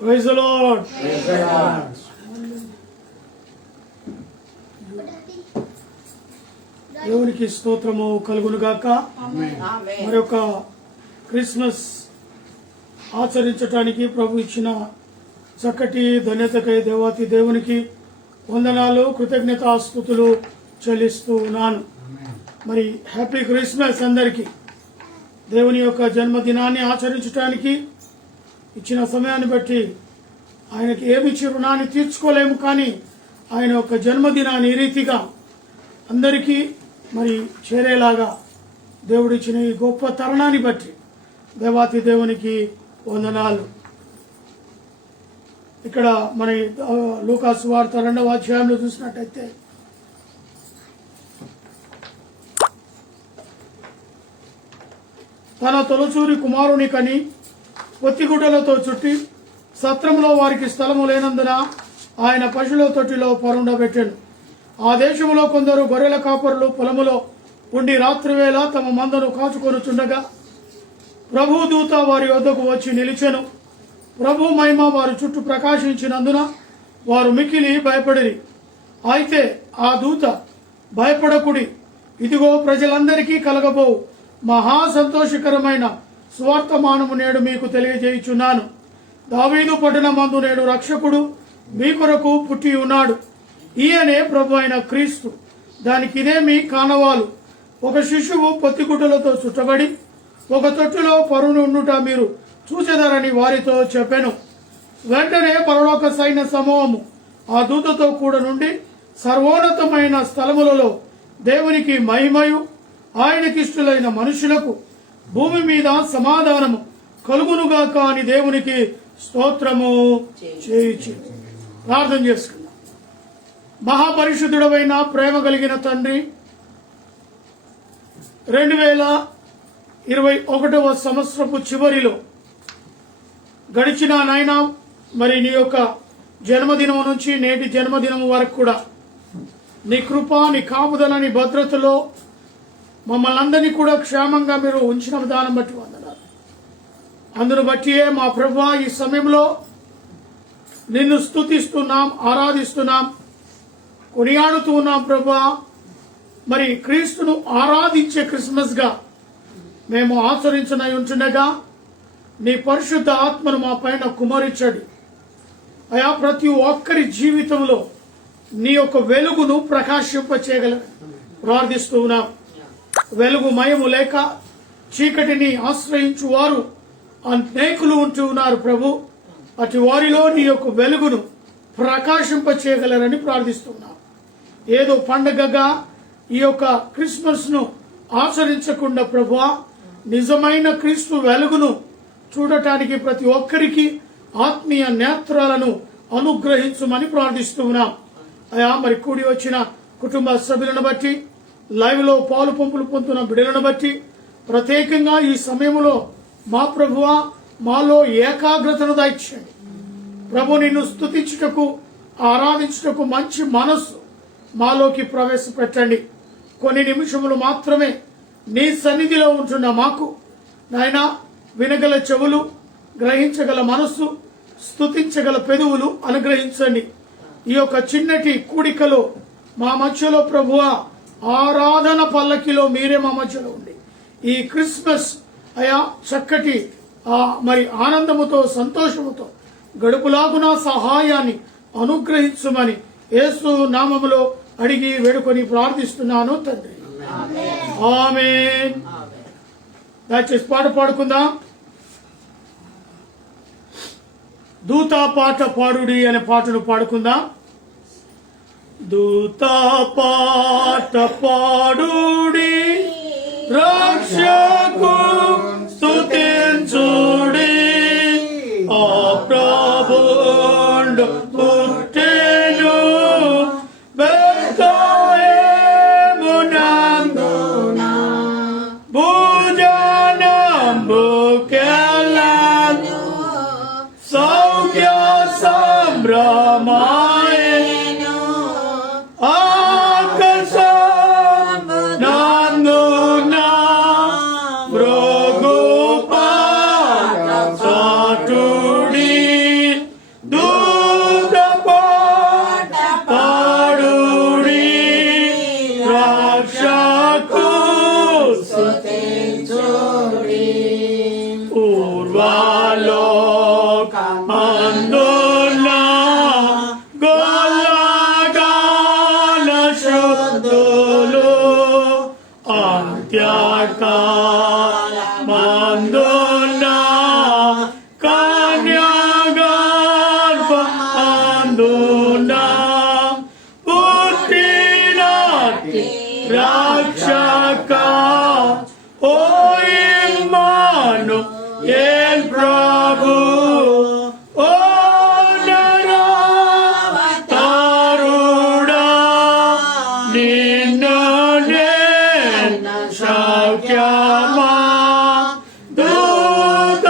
Praise the lord. దేవునికి స్తోత్రము కలుగును గాక. మరి ఒక క్రిస్మస్ ఆచరించటానికి ప్రభు ఇచ్చిన చక్కటి ధన్యతకై దేవాతి దేవునికి వందనాలు, కృతజ్ఞతాస్తుతులు చెల్లిస్తూ ఉన్నాను. మరి హ్యాపీ క్రిస్మస్ అందరికీ. దేవుని యొక్క జన్మదినాన్ని ఆచరించడానికి ఇచ్చిన సమయాన్ని బట్టి ఆయనకి ఏమిచ్చి రుణాన్ని తీర్చుకోలేము, కానీ ఆయన యొక్క జన్మదినాన్ని ఈ రీతిగా అందరికీ మరి చేరేలాగా దేవుడిచ్చిన ఈ గొప్ప తరుణాన్ని బట్టి దేవాతి దేవునికి వందనాలు. ఇక్కడ మన లూకాసు వార్త 2వ అధ్యాయంలో చూసినట్టయితే తన తొలచూరి కుమారుని కని పొత్తిగుడ్డలతో చుట్టి సత్రములో వారికి స్థలము లేనందున ఆయన పశువుల తొట్టిలో పరుండబెట్టాను. ఆ దేశంలో కొందరు గొర్రెల కాపరులు పొలములో ఉండి రాత్రివేళ తమ మందను కాచుకొనుచుండగా ప్రభు దూత వారి వద్దకు వచ్చి నిలిచెను. ప్రభు మహిమ వారి చుట్టూ ప్రకాశించినందున వారు మిక్కిలి భయపడిరి. అయితే ఆ దూత, భయపడకుడి, ఇదిగో ప్రజలందరికీ కలగబోవు మహా సంతోషకరమైన సువార్తమానము నేడు మీకు తెలియజేయుచున్నాను. దావీదు పట్టణమందు నేడు రక్షకుడు మీ కొరకు పుట్టి ఉన్నాడు. ఈయనే ప్రభు అయిన క్రీస్తు. దానికి ఇదే మీ కానవాలు. ఒక శిశువు పొత్తిగుడ్డలతో చుట్టబడి ఒక తొట్టిలో పరును ఉండుట మీరు చూచెదరని వారితో చెప్పెను. వెంటనే పరలోక సైన్య సమూహము ఆ దూతతో కూడా నుండి సర్వోన్నతమైన స్థలములలో దేవునికి మహిమయు ఆయనకిష్టులైన మనుషులకు భూమి మీద సమాధానము కలుగునుగాక అని దేవునికి స్తోత్రము చేయించి ప్రార్థన చేసుకున్నాం. మహాపరిశుద్ధుడవైన ప్రేమ కలిగిన తండ్రి, 2021వ సంవత్సరపు చివరిలో గడిచిన నాయన మరి నీ యొక్క జన్మదినం నుంచి నేటి జన్మదినం వరకు కూడా నీ కృప, నీ కాపుదల, నీ భద్రతలో మమ్మల్ని అందరినీ కూడా క్షేమంగా మీరు ఉంచిన విధానం బట్టి వందనాలు. అందును బట్టియే మా ప్రభువా ఈ సమయంలో నిన్ను స్తుతిస్తున్నాం, ఆరాధిస్తున్నాం, కొనియాడుతూ ఉన్నాం ప్రభువా. మరి క్రీస్తును ఆరాధించే క్రిస్మస్ గా మేము ఆచరించనై ఉంటుండగా నీ పరిశుద్ధ ఆత్మను మా పైన కుమరించండి అయా. ప్రతి ఒక్కరి జీవితంలో నీ యొక్క వెలుగును ప్రకాశింప చేయగలని ప్రార్థిస్తూ ఉన్నాం. వెలుగు మయము లేక చీకటిని ఆశ్రయించు వారు అనేకులు ఉంటూ ఉన్నారు ప్రభు. అటు వారిలో నీ యొక్క వెలుగును ప్రకాశింప చేయగలరని ప్రార్థిస్తున్నాం. ఏదో పండగగా ఈ యొక్క క్రిస్మస్ ను ఆచరించకుండా ప్రభువా, నిజమైన క్రీస్తు వెలుగును చూడటానికి ప్రతి ఒక్కరికి ఆత్మీయ నేత్రాలను అనుగ్రహించమని ప్రార్థిస్తున్నాం అయా. మరి కూడి వచ్చిన కుటుంబ సభ్యులను బట్టి, లైవ్ లో పాలు పంపులు పొందుతున్న బిడ్డలను బట్టి, ప్రత్యేకంగా ఈ సమయంలో మా ప్రభువా మాలో ఏకాగ్రతను దయచేయండి ప్రభు. నిన్ను స్తుతించుటకు, ఆరాధించుటకు మంచి మనస్సు మాలోకి ప్రవేశపెట్టండి. కొన్ని నిమిషములు మాత్రమే నీ సన్నిధిలో ఉంటున్న మాకు నాయనా వినగల చెవులు, గ్రహించగల మనస్సు, స్తుతించగల పెదవులు అనుగ్రహించండి. ఈ యొక్క చిన్నటి కూడికలో మా మధ్యలో ప్రభువా ఆరాధన పల్లకిలో మీరే మా మధ్యలో ఉండి ఈ క్రిస్మస్ అయా చక్కటి మరి ఆనందముతో, సంతోషముతో గడుపులాగున సహాయాన్ని అనుగ్రహించమని యేసు నామములో అడిగి వేడుకొని ప్రార్థిస్తున్నాను తండ్రి, ఆమేన్. దయచేసి పాట పాడుకుందాం. దూత పాట పాడుడి అనే పాటను పాడుకుందాం. దూత పాట పాడుడి, రక్షకు స్తుతించుడి, ఆ ప్రభుండు పుట్టెను బెత్లెహేమునందున భుజనంబుకెళ్ళను సౌఖ్య సంభ్రమాయెను ఆకాశమందున మృగు పాట చాటుడి దివ్యలోకమందున గొల్లగాల శుద్ధులు అంత్యకాలమందున కన్యాగర్భమందున పుట్టినట్టి రక్షక ఓ ఇమ్మానుయేల్ ప్రభు ఓ నరవతారుడా నిన్ను నేను సౌఖ్యమా దూత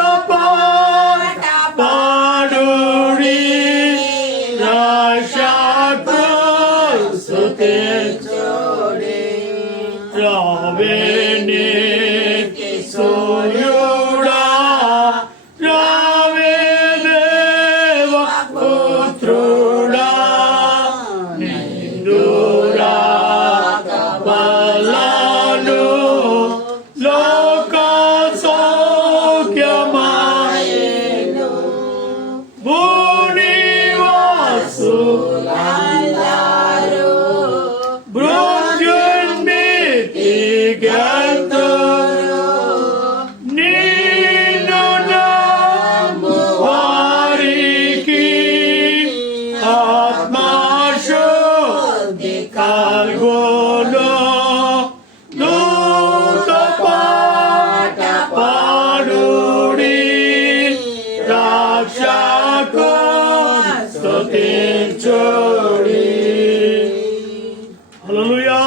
పాడుడి రక్షకు స్తుతించుడి రావే నీతి సూర్యుడా రావే దేవ పుత్రుడా నిండు రాకవలెను లోక సౌఖ్యమాయెను భూనివాసులందరూ మృత్యుంజయిని గెలుతురు నిన్ను నమ్ము వారికి ఆత్మశుద్ధి కలుగును నూత పాట పాడుడి రక్షకు స్తుతించుడి. హల్లెలూయా.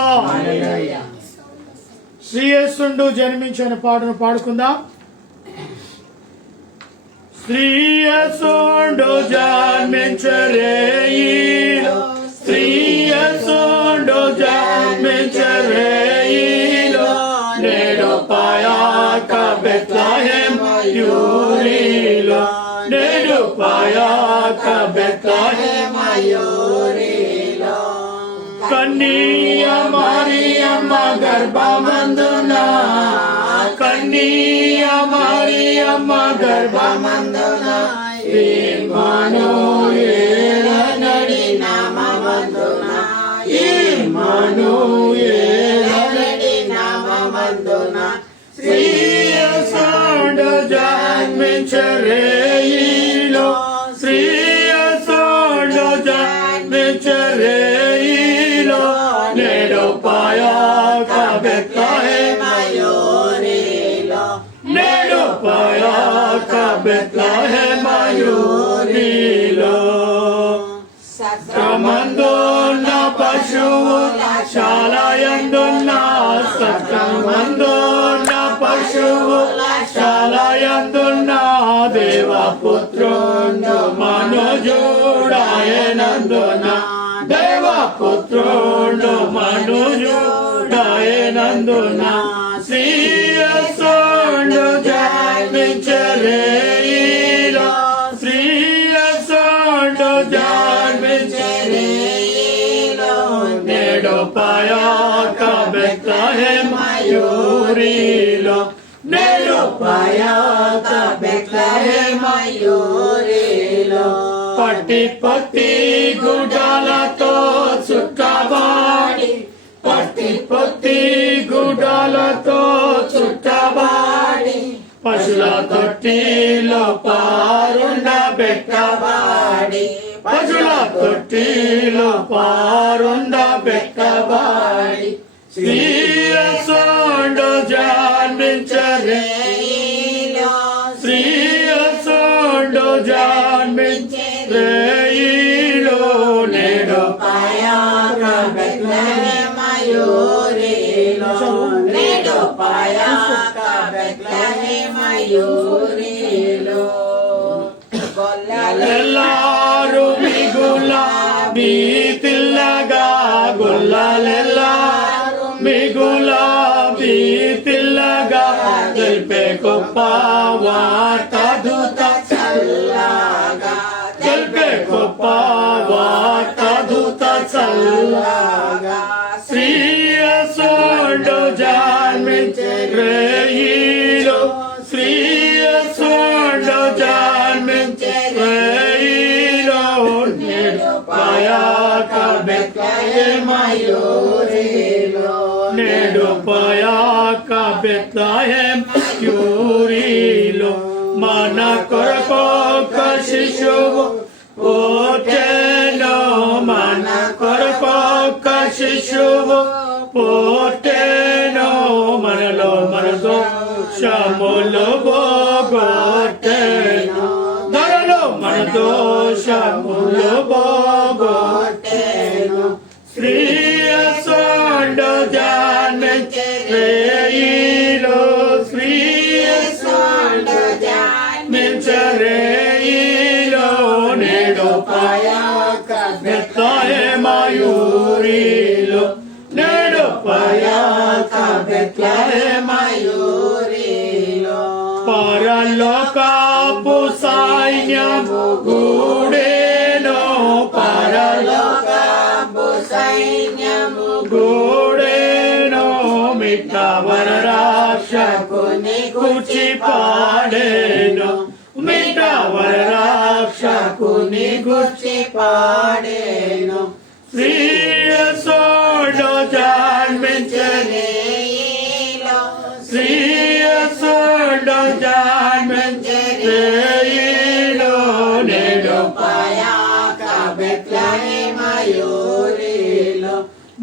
శ్రీయేసుండు జన్మించిన పాటను పాడుకుందాం. శ్రీయేసుండు జన్మించరేయిలో శ్రీయేసుండు జన్మించరేయిలో నేడు పాయాక బెత్లెహేమ్ యూరిలో నేడు పాయాక బెత్లెహేమ్ యూరిలో కన్నియ మరియమ్మ గర్భమందున కన్నియ మరియమ్మ గర్భమందున ఇమ్మానుయేలనడి నామమందున ఇమ్మానుయేలనడి నామమందున శ్రీయేసుండు జన్మించరేయిలో శ్రీయేసుండు జన్మించరేయిలో నేడు పాయాక బెత్లెహేమ్ యూరిలో నేడు పాయాక బెత్లెహేమ్ యూరిలో సత్రమందున్న పశువుల శాలయందున్న సత్రమందున్న పశువుల శాలయందున్న దేవపుత్రుండు మనుజుడాయనందున దేవపుత్రుండు మనుజుడాయనందున శ్రీయేసుండు జన్మించరేయిలో శ్రీయేసుండు జన్మించరేయిలో నేడు పాయాక బెత్లెహేమ్ యూరిలో నేడు పాయాక బెత్లెహేమ్ యూరిలో పట్టి పట్టి గుడాలతో చుట్టబాడి పట్టి పట్టి గుడాలతో చుట్టబాడి పశుల తొట్టిలో పారుండబెట్టబాడి పశుల తొట్టిలో పారుండబెట్టబాడి శ్రీయేసుండు జన్మించరేయిలో శ్రీయేసుండు జన్మించరేయిలో నేడు పాయాక బెత్లెహేమ్ యూరిలో నేడు పాయాక బెత్లెహేమ్ యూరిలో గొల్లలెల్లారు మిగుల బీతిల్లగా గొల్లలెల్లారు మిగుల బీతిల్లగా తెలిపే గొప్ప వార్త దూత చల్లగా తెలిపే గొప్ప వార్త దూత చల్లగా శ్రీయేసుండు జన్మించరేయిలో శ్రీయేసుండు మయూరిలో నేడు పయాక బెత్లహేమ్ మయూరిలో మన కొరకొక శిశువు పుట్టెను మన కొరకొక శిశువు పుట్టెను మనలో మన దోషములు పోగొట్టెను మనలో మన దోషములు పోగొట్టెను శ్రీయ సొండ జన్మించెరేయిలో శ్రీయ సొండ జన్మించెరేయిలో నేడు పయాక బెత్లహేమ్ మయూరిలో నేడు పయాక బెత్లహేమ్ మయూరిలో పరలోకపు సైన్యము గూడెను పరలోకపు సైన్యము గూడెను మిట్టవర రక్షకుని గూర్చి పాడెను మిట్టవర రక్షకుని గూర్చి పాడెను శ్రీయ సొండ జన్మించెరేయిలో శ్రీయ సొండ జన్మించెరేయిలో నేడు పయాక బెత్లహేమ్ మయూరిలో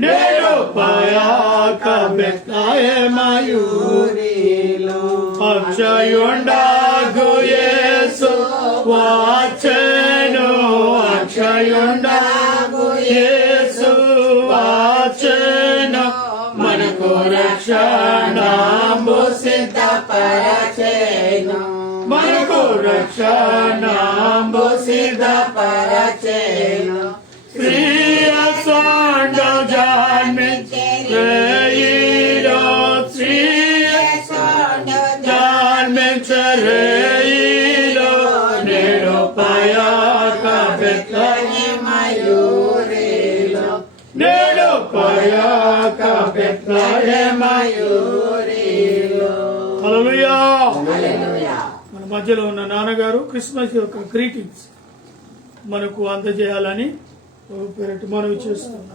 నేడు పయాక బెత్లహేమ్ మయూరిలో అక్షయుండగు యేసు వచ్చెను అక్షయుండగు యేసు వచ్చెను మనకు రక్షణము సిద్ధపరచెను మనకు రక్షణము సిద్ధపరచెను శ్రీయ సొండ జన్మించెరేయిలో శ్రీయ సొండ జన్మించెరేయిలో నేడు పయాక బెత్లహేమ్ మయూరిలో నేడు పయాక బెత్లహేమ్ మయూరిలో హల్లెలూయా. మన మధ్యలో ఉన్న నాన్నగారు క్రిస్మస్ యొక్క గ్రీటింగ్స్ మనకు అందజేయాలని పేరట మనవి చేస్తున్నాను.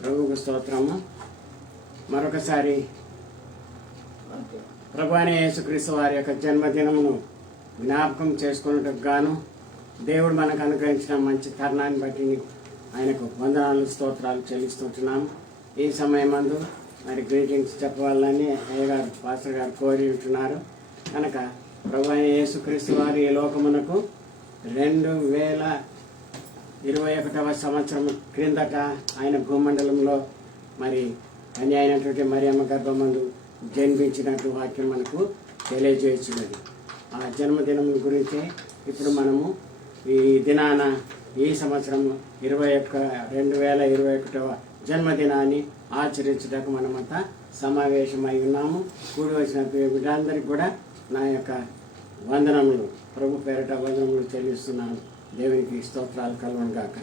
ప్రభువుకు స్తోత్రము. మరొకసారి ప్రభువైన యేసుక్రీస్తు వారి యొక్క జన్మదినమును జ్ఞాపకం చేసుకున్నట్టుకు గాను దేవుడు మనకు అనుగ్రహించిన మంచి తరుణాన్ని బట్టి ఆయనకు వందనాలు స్తోత్రాలు చెల్లిస్తుంటున్నాము. ఈ సమయమందు మరి గ్రీటింగ్స్ చెప్పవాలని అయ్యగారు పాస్టర్ గారు కోరి ఉంటున్నారు కనుక ప్రభువైన యేసుక్రీస్తు వారి ఈ లోకమునకు 2021 సంవత్సరం క్రిందట ఆయన భూమండలంలో మరి కన్య అయినటువంటి మరియమ్మ గర్భమందు జన్మించినట్టు వాక్యం మనకు తెలియజేస్తున్నది. ఆ జన్మదినం గురించి ఇప్పుడు మనము ఈ దినాన ఈ సంవత్సరం 2021 జన్మదినాన్ని ఆచరించడానికి మనమంతా సమావేశమై ఉన్నాము. కూడి వచ్చిన బిడ్డలందరికీ కూడా నా యొక్క వందనములు, ప్రభు పేరట వందనములు చెల్లిస్తున్నాను. దేవునికి స్తోత్రాలు కలుగును గాక.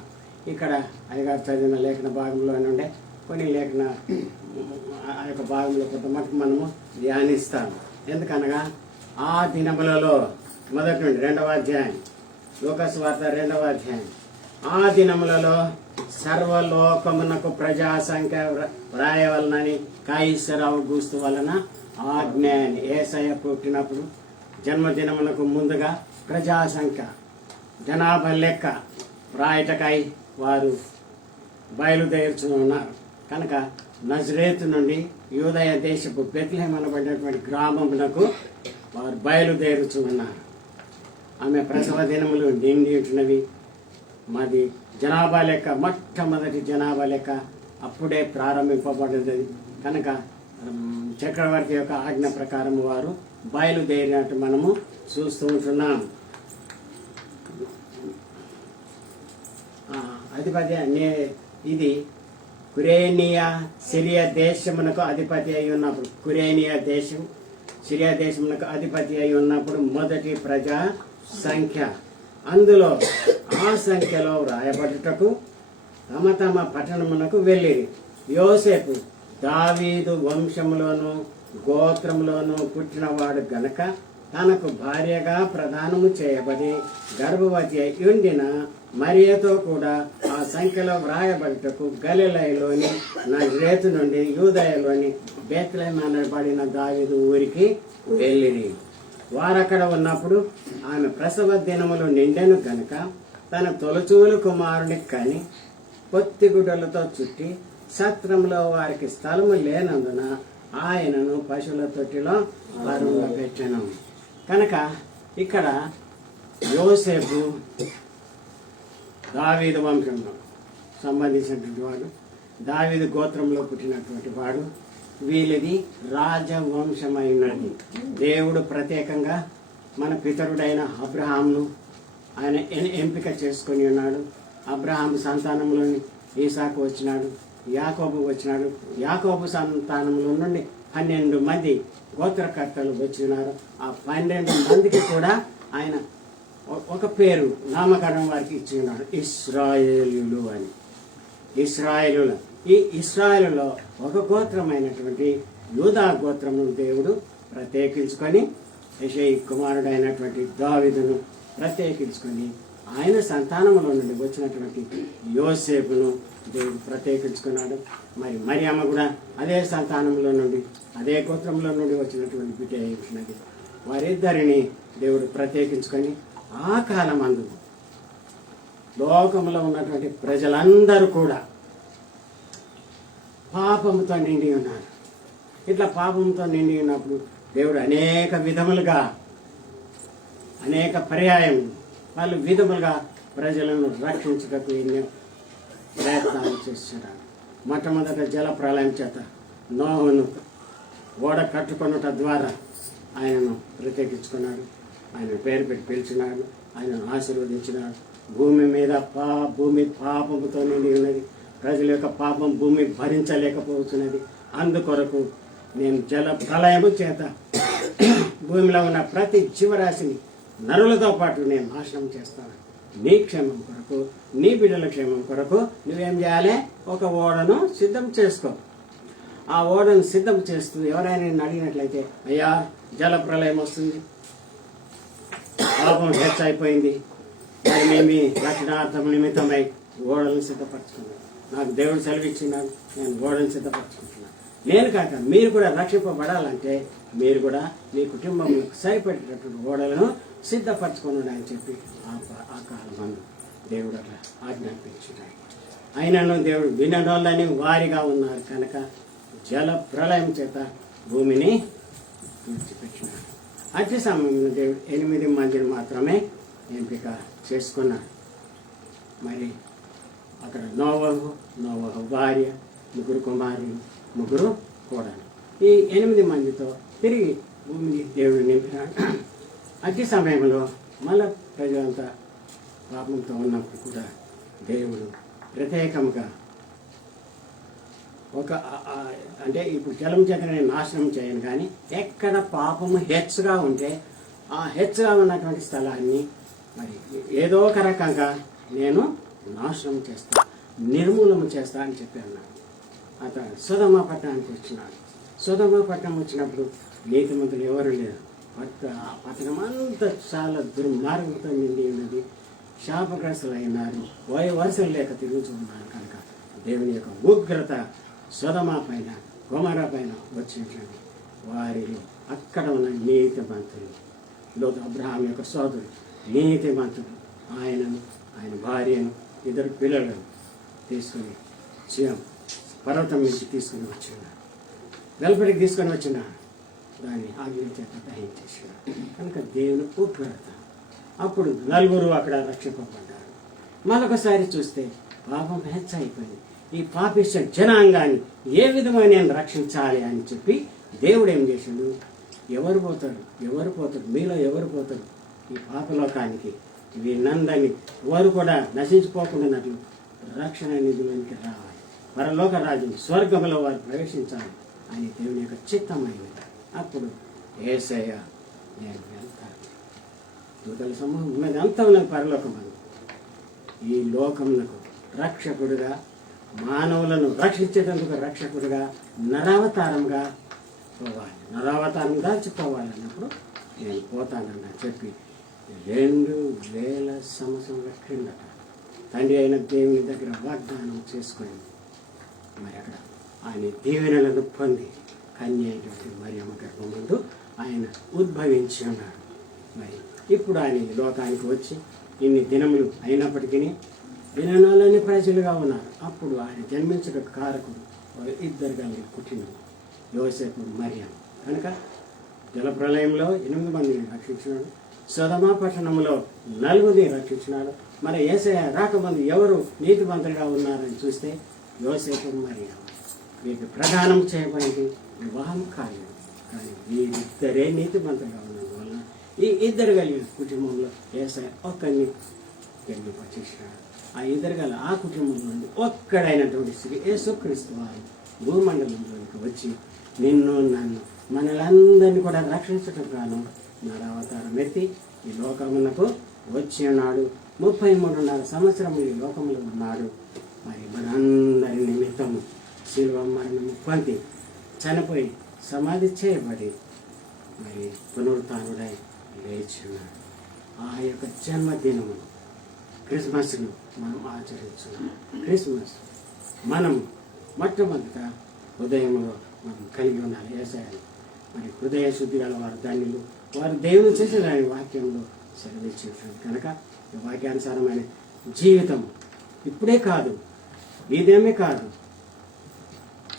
ఇక్కడ అయ్యగారు చదివిన లేఖన భాగంలో నుండే కొన్ని లేఖన ఆ యొక్క భాగంలో కొంత మటుకు మనము ధ్యానిస్తాము. ఎందుకనగా ఆ దినములలో మొదటి నుండి 2వ అధ్యాయం లూకాసు వార్త 2వ అధ్యాయం ఆ దినములలో సర్వలోకమునకు ప్రజా సంఖ్య వ్రాయవలనని కైసరు ఔగుస్తు వలన ఆజ్ఞ అని యేసయ్య పుట్టినప్పుడు జన్మదినమునకు ముందుగా ప్రజా సంఖ్య జనాభా లెక్క వ్రాయటకై వారు బయలుదేరుచున్నారు కనుక నజరేతు నుండి యూదయ దేశపు బెత్లెహేము అనబడినటువంటి గ్రామమునకు వారు బయలుదేరుచున్నారు. ఆమె ప్రసవ దినములు నిండి ఉంటున్నవి. మాది జనాభా లెక్క, మొట్టమొదటి జనాభా లెక్క అప్పుడే ప్రారంభింపబడినది కనుక చక్రవర్తి యొక్క ఆజ్ఞ ప్రకారం వారు బయలుదేరినట్టు మనము చూస్తూ ఉంటున్నాం. అధిపతి ఇది కురేనియా సిరియా దేశమునకు అధిపతి అయి ఉన్నప్పుడు కురేనియా దేశం సిరియా దేశములకు అధిపతి అయి ఉన్నప్పుడు మొదటి ప్రజా సంఖ్య, అందులో ఆ సంఖ్యలో వ్రాయబడుటకు తమ తమ పట్టణములకు వెళ్ళిరి. యోసేపు దావీదు వంశములోను గోత్రములోను పుట్టినవాడు గనక తనకు భార్యగా ప్రదానము చేయబడి గర్భవతి అయి ఉండిన మరియతో కూడా ఆ సంఖ్యలో వ్రాయబడుటకు గలిలయలోని నజరేతు నుండి యూదయలోని బేత్లెహేము అనబడిన దావీదు ఊరికి వెళ్ళిరి. వారక్కడ ఉన్నప్పుడు ఆమె ప్రసవ దినములు నిండెను గనుక తన తొలచూలు కుమారుని కని పొత్తిగుడ్డలతో చుట్టి సత్రంలో వారికి స్థలము లేనందున ఆయనను పశువుల తొట్టిలో వరుగా పెట్టెను. కనుక ఇక్కడ యోసేపు దావీదు వంశంలో సంబంధించినటువంటి వాడు, దావీదు గోత్రంలో పుట్టినటువంటి వాడు. వీళ్ళది రాజవంశమైనది. దేవుడు ప్రత్యేకంగా మన పితరుడైన అబ్రహామును ఆయన ఎంపిక చేసుకొని ఉన్నాడు. అబ్రహాము సంతానంలోని ఈసాకు వచ్చినాడు, యాకోబు వచ్చినాడు. యాకోబు సంతానంలో నుండి 12 మంది గోత్రకర్తలు వచ్చినారు. ఆ 12 మందికి కూడా ఆయన ఒక పేరు నామకరణం వారికి ఇచ్చి ఉన్నాడు, ఇశ్రాయేలులు అని. ఇశ్రాయేలులు, ఈ ఇశ్రాయేలులో ఒక గోత్రమైనటువంటి యూదా గోత్రమును దేవుడు ప్రత్యేకించుకొని యెషయి కుమారుడైనటువంటి దావీదును ప్రత్యేకించుకొని ఆయన సంతానములో నుండి వచ్చినటువంటి యోసేపును దేవుడు ప్రత్యేకించుకున్నాడు. మరి మరియమ్మ కూడా అదే సంతానంలో నుండి అదే గోత్రంలో నుండి వచ్చినటువంటి బిడ్డ అయినది. వారిద్దరిని దేవుడు ప్రత్యేకించుకొని ఆ కాలమందు లోకంలో ఉన్నటువంటి ప్రజలందరూ కూడా పాపముతో నిండి ఉన్నారు. ఇట్లా పాపంతో నిండి ఉన్నప్పుడు దేవుడు అనేక విధములుగా అనేక పర్యాయం వాళ్ళు విధములుగా ప్రజలను రక్షించుటకు ఎన్నో ప్రయత్నాలు చేస్తున్నారు. మొట్టమొదట జల ప్రళయం చేత నోహును ఓడ కట్టుకొనుట ద్వారా ఆయనను ప్రత్యేకించుకున్నాడు. ఆయన పేరు పెట్టి పిలిచినాడు, ఆయనను ఆశీర్వదించినాడు. భూమి మీద భూమి పాపముతో నిండి ఉన్నది. ప్రజల యొక్క పాపం భూమి భరించలేకపోతున్నది. అందుకొరకు నేను జల ప్రళయము చేత భూమిలో ఉన్న ప్రతి జీవరాశిని నరులతో పాటు నేను నాశనం చేస్తాను. నీ క్షేమం కొరకు, నీ బిడ్డల క్షేమం కొరకు నువ్వేం చేయాలి? ఒక ఓడను సిద్ధం చేసుకో. ఆ ఓడను సిద్ధం చేస్తూ ఎవరైనా నేను అడిగినట్లయితే, అయ్యా జల ప్రళయం వస్తుంది, పాపం హెచ్చైపోయింది, మరి మేము రక్షణార్థం నిమిత్తమై ఓడలను సిద్ధపరచుకున్నాను. నాకు దేవుడు సెలవిచ్చినాడు, నేను ఓడను సిద్ధపరచుకుంటున్నాను. నేను కాక మీరు కూడా రక్షింపబడాలంటే మీరు కూడా మీ కుటుంబంలో సరిపడేటటువంటి ఓడలను సిద్ధపరచుకున్నాడు అని చెప్పి ఆ కాలమందు దేవుడు అట్లా ఆజ్ఞాపించినాడు. అయినను దేవుడు వినడోళ్ళని వారిగా ఉన్నారు కనుక జల ప్రళయం చేత భూమిని విడిచిపెట్టినాడు. అతి సమయంలో దేవుడు 8 మందిని మాత్రమే ఎంపిక చేసుకున్నాడు. మరి అక్కడ నోవహు భార్య, 3 కుమారులు, 3 కోడలు. ఈ 8 మందితో తిరిగి భూమిని దేవుడు నింపినాడు. అతి సమయంలో మళ్ళా ప్రజలంతా పాపంతో ఉన్నప్పుడు కూడా దేవుడు ప్రత్యేకంగా అంటే ఇప్పుడు జలం చేత నేను నాశనం చేయను, కానీ ఎక్కడ పాపము హెచ్చుగా ఉంటే ఆ హెచ్చుగా ఉన్నటువంటి స్థలాన్ని మరి ఏదో ఒక రకంగా నేను నాశనం చేస్తాను, నిర్మూలన చేస్తా అని చెప్పి అన్నాడు. అతను సొదొమ పట్టణానికి వచ్చినాడు. సొదొమ పట్టణం వచ్చినప్పుడు నీతిమంతులు ఎవరు లేరు. పట్టణం అంతా చాలా దుర్మార్గంతో నిండి ఉన్నది. శాపగ్రస్తులు అయినారు, వరుసలు లేక తిరుగుతున్నారు. కనుక దేవుని యొక్క ఉగ్రత సొదొమ పైన గొమొర్రా పైన వచ్చినటువంటి వారిలో అక్కడ ఉన్న నీతిమంతులు, లోతు అబ్రహాం యొక్క సోదరుడు నీతిమంతుడు, ఆయనను ఆయన భార్యను 2 పిల్లలను తీసుకుని పర్వతం నుంచి తీసుకుని వచ్చినాడు. వెలుపటికి తీసుకొని వచ్చిన దాన్ని ఆగ్ని చేత దహించేసినాడు. కనుక దేవుని ఉగ్రత. అప్పుడు 4 అక్కడ రక్షింపబడ్డారు. మరొకసారి చూస్తే పాపం హెచ్చైపోయింది. ఈ పాపిష్ట జనాంగాన్ని ఏ విధంగా నేను రక్షించాలి అని చెప్పి దేవుడు ఏం చేశాడు? ఎవరు పోతారు మీలో ఎవరు పోతారు ఈ పాపలోకానికి? వీళ్ళందరినీ వారు కూడా నశించిపోకుండానట్లు రక్షణ నిధులకి రావాలి, పరలోక రాజ్యం స్వర్గంలో వారు ప్రవేశించాలి అని దేవుని యొక్క చిత్తమైనది. అప్పుడు యేసయ్య నేను వెళ్తాను. దూతల సమూహం ఉన్నది అంతా ఉన్నది పరలోకమందు. ఈ లోకమునకు రక్షకుడుగా, మానవులను రక్షించేటందుకు రక్షకుడుగా నరావతారంగా పోవాలి. నరావతారం దాచిపోవాలన్నప్పుడు నేను పోతానని చెప్పి 2000 సంవత్సరాల క్రిందట తండ్రి అయిన దేవుని దగ్గర వాగ్దానం చేసుకొని మరి అక్కడ ఆయన దీవెనలను పొంది కన్య అయినటువంటి మరియమ్మ గర్భమందు ఆయన ఉద్భవించి ఉన్నాడు. మరి ఇప్పుడు ఆయన ఈ లోకానికి వచ్చి ఇన్ని దినములు అయినప్పటికీ దిననాలని ప్రజలుగా ఉన్నారు. అప్పుడు ఆయన జన్మించడానికి కారకుడు వారు ఇద్దరు కలిగి పుట్టినది, యోసేపు మరియమ్మ. కనుక జలప్రలయంలో 8 మందిని రక్షించినాడు. సొదొమ పట్టణంలో 4 రక్షించినాడు. మరి యేసయ్య రాకముందు ఎవరు నీతిమంతులుగా ఉన్నారని చూస్తే యోసేపు మరియమ్మ. వీరికి ప్రదానం చేయబడింది, వివాహం కాలేదు. కానీ వీరిద్దరే నీతిమంతులుగా ఉన్నందువలన ఈ ఇద్దరు కలిగిన కుటుంబంలో యేసయ్య ఒక్కరిని జన్మింపచేసినాడు. ఆ ఇద్దరు గల ఆ కుటుంబం నుండి ఒక్కడైనటువంటి శ్రీ యేసుక్రీస్తు వారు భూమండలంలోనికి వచ్చి నిన్ను నన్ను మనలందరినీ కూడా రక్షించటం గాను నరావతారం ఎత్తి ఈ లోకమునకు వచ్చి ఉన్నాడు. 33.5 సంవత్సరం ఈ లోకంలో ఉన్నాడు. మరి మనందరి నిమిత్తము శిలువ మరణము పొంది చనిపోయి సమాధి చేయబడి మరి పునరుత్థానుడై లేచి ఉన్నాడు. ఆ యొక్క జన్మదినము క్రిస్మస్ను మనం ఆచరించున్నాం. క్రిస్మస్ మనం మొట్టమొదట హృదయంలో మనం కలిగి ఉండాలి యేసయ్యను. మరి హృదయ శుద్ధి గల వారు ధన్యులు, వారు దేవుని చేసిన దాని వాక్యంలో సెలవిచ్చేటారు. కనుక ఈ వాక్యానుసారమైన జీవితం ఇప్పుడే కాదు, ఇదేమే కాదు,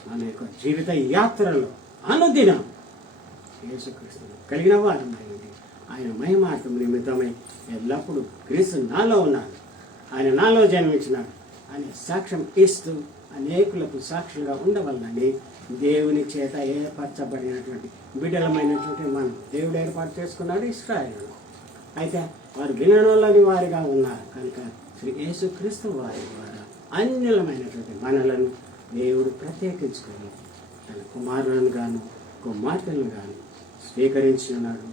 మన యొక్క జీవిత యాత్రలో అనుదినం యేసుక్రీస్తును కలిగిన వారు ఆయన మహిమార్థం నిమిత్తమై ఎల్లప్పుడూ క్రీస్తు నాలో ఉన్నాడు, ఆయన నాలో జన్మించినాడు అని సాక్ష్యం ఇస్తూ అనేకులకు సాక్షులుగా ఉండవల్లని దేవుని చేత ఏర్పరచబడినటువంటి బిడ్డలమైనటువంటి మనం దేవుడు ఏర్పాటు చేసుకున్నాడు ఇశ్రాయేలు. అయితే వారు విననోళ్ళని వారిగా ఉన్నారు కనుక శ్రీ యేసుక్రీస్తు వారి ద్వారా అన్యులమైనటువంటి మనలను దేవుడు ప్రత్యేకించుకొని తన కుమారులను గాను కుమార్తెలను గాను స్వీకరించి ఉన్నాడు.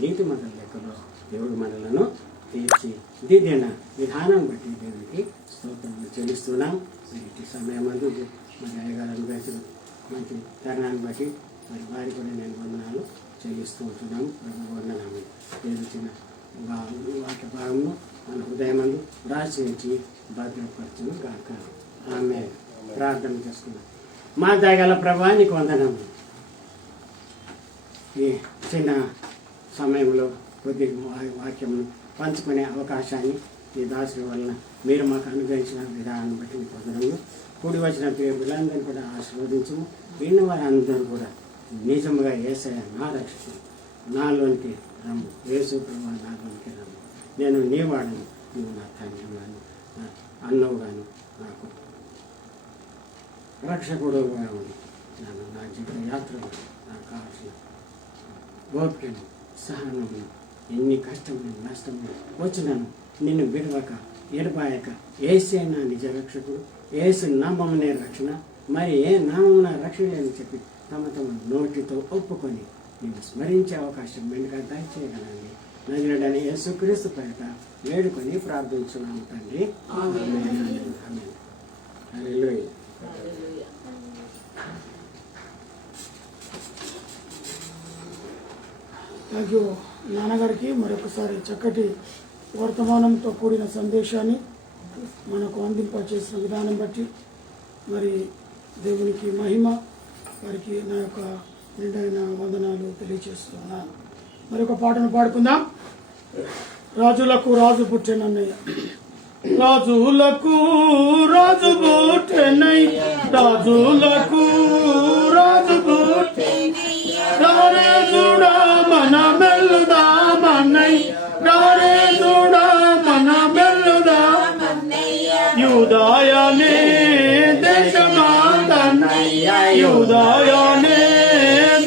నీతిమంతుల లెక్కలో దేవుడు మనలను తీర్చి దిద్దిన విధానం బట్టి దేవునికి స్తోత్రాలు చెల్లిస్తున్నాం. ఇటు సమయమందు మరి అయ్యగారు వేసిన మంచి తరుణాన్ని బట్టి మరి వారి కూడా నేను వందనాలు చెల్లిస్తూ ఉంటున్నాము. ప్రభు వందనాలు తెలిసిన వాటి భాగంలో మన హృదయమందు రాసించి భద్రపరచును గాక. ఆమె ప్రార్థన చేసుకున్నాం. మా దయగల ప్రభా నీకు వందనము. ఈ చిన్న సమయంలో కొద్ది వాక్యమును పంచుకునే అవకాశాన్ని ఈ దాసుల వలన మీరు మాకు అనుగ్రహించిన విధానాన్ని బట్టి మీ పొందడంలో కూడి వచ్చిన పిల్లలందరినీ కూడా ఆశీర్వదించము. విన్న వారందరూ కూడా నిజముగా యేసయ్య నా రక్షకుడు, నాలోనికి రమ్ము, యేసు ప్రభువా నాలోనికి రమ్ము, నేను నీ వాడను, నువ్వు నా తండ్రి గాను నా అన్నవు గాను నాకు రక్షకుడుగా ఉంది. నన్ను నా జీవిత యాత్రలో నాకు కావాల్సిన ఓపికను సహనము ఎన్ని కష్టములు నష్టములు వచ్చినను నిన్ను విడవక ఎడపాయక ఏసే నా నిజ రక్షకుడు, ఏసు నామమునే రక్షణ, మరి ఏ నామమున రక్షణ అని చెప్పి తమ తమ నోటితో ఒప్పుకొని నేను స్మరించే అవకాశం వెనుక దయచేయగలండి. నజరుడైన యేసుక్రీస్తు పేరిట వేడుకొని ప్రార్థించున్నాము తండ్రి. ఆమేన్. హల్లెలూయా. థ్యాంక్ యూ నాన్నగారికి మరొకసారి చక్కటి వర్తమానంతో కూడిన సందేశాన్ని మనకు అందింపచేసిన విధానం బట్టి మరి దేవునికి మహిమ, వారికి నా యొక్క నిండైన వందనాలు తెలియజేస్తున్నాను. మరొక పాటను పాడుకుందాం. రాజులకు రాజు పుట్టెనన్నయ్య, రాజులకు రాజు పుట్టెనయ్య, రాజులకు రాజు పుట్టెనయ్య, రాజుడా మన మెల్లుదామన్నయ్య, రాజుడా మన మెల్లుదామన్నయ్య, యూదాయనే దేశమాందన్నయ్య, యూదాయనే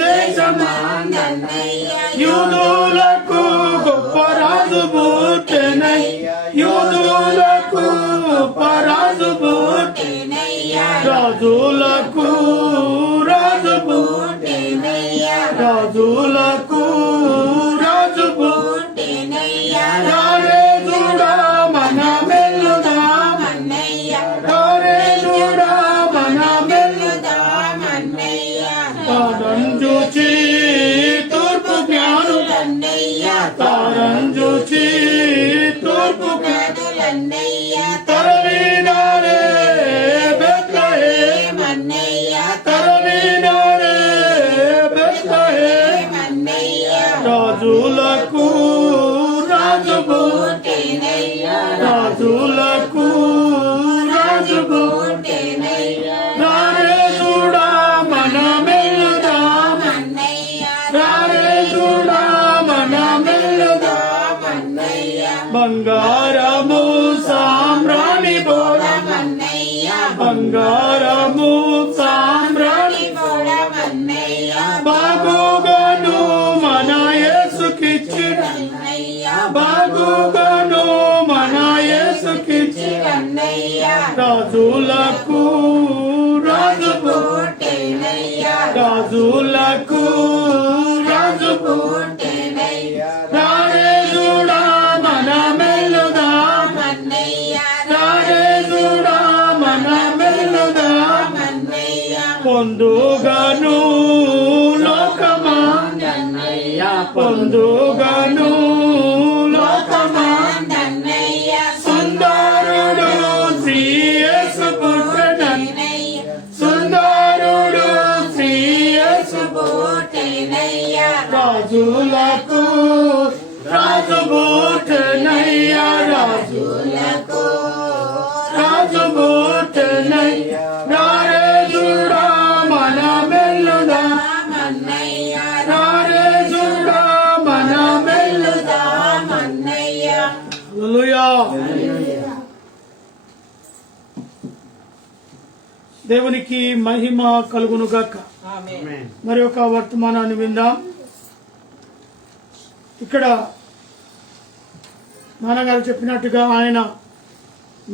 దేశమాందన్నయ్య, యూదులకు గొప్ప రాజు పుట్టెనయ్య, యూదులకు గొప్ప రాజు పుట్టెనయ్య, రాజులకు రాజు పుట్టెనయ్య, రాజులకు భారము సామ్రాణి బాగుగాను మన యేసుకిచ్చిన బాగుగాను మన యేసుకిచ్చిన రాజులకు రాజు రాజులకు రాజు రాజుడా మన మెల్లుదా రాజుడా మన మెల్లుదా పొందుగను లోకమా పొందుగను లోకమా సుందరుడు శ్రీయేసు పుట్టెనన్ సుందరుడు శ్రీయేసు రాజులకు రాజు పుట్టెనయ్యా రాజులకు రాజు పుట్టెనయ్యా రాజుడా మన మెల్లుదా రాజుడా మన మెల్లుదా హల్లెలూయా. దేవునికి మహిమ కలుగునుగాక. మరి ఒక వర్తమానాన్ని విందాం. ఇక్కడ నాన్నగారు చెప్పినట్టుగా ఆయన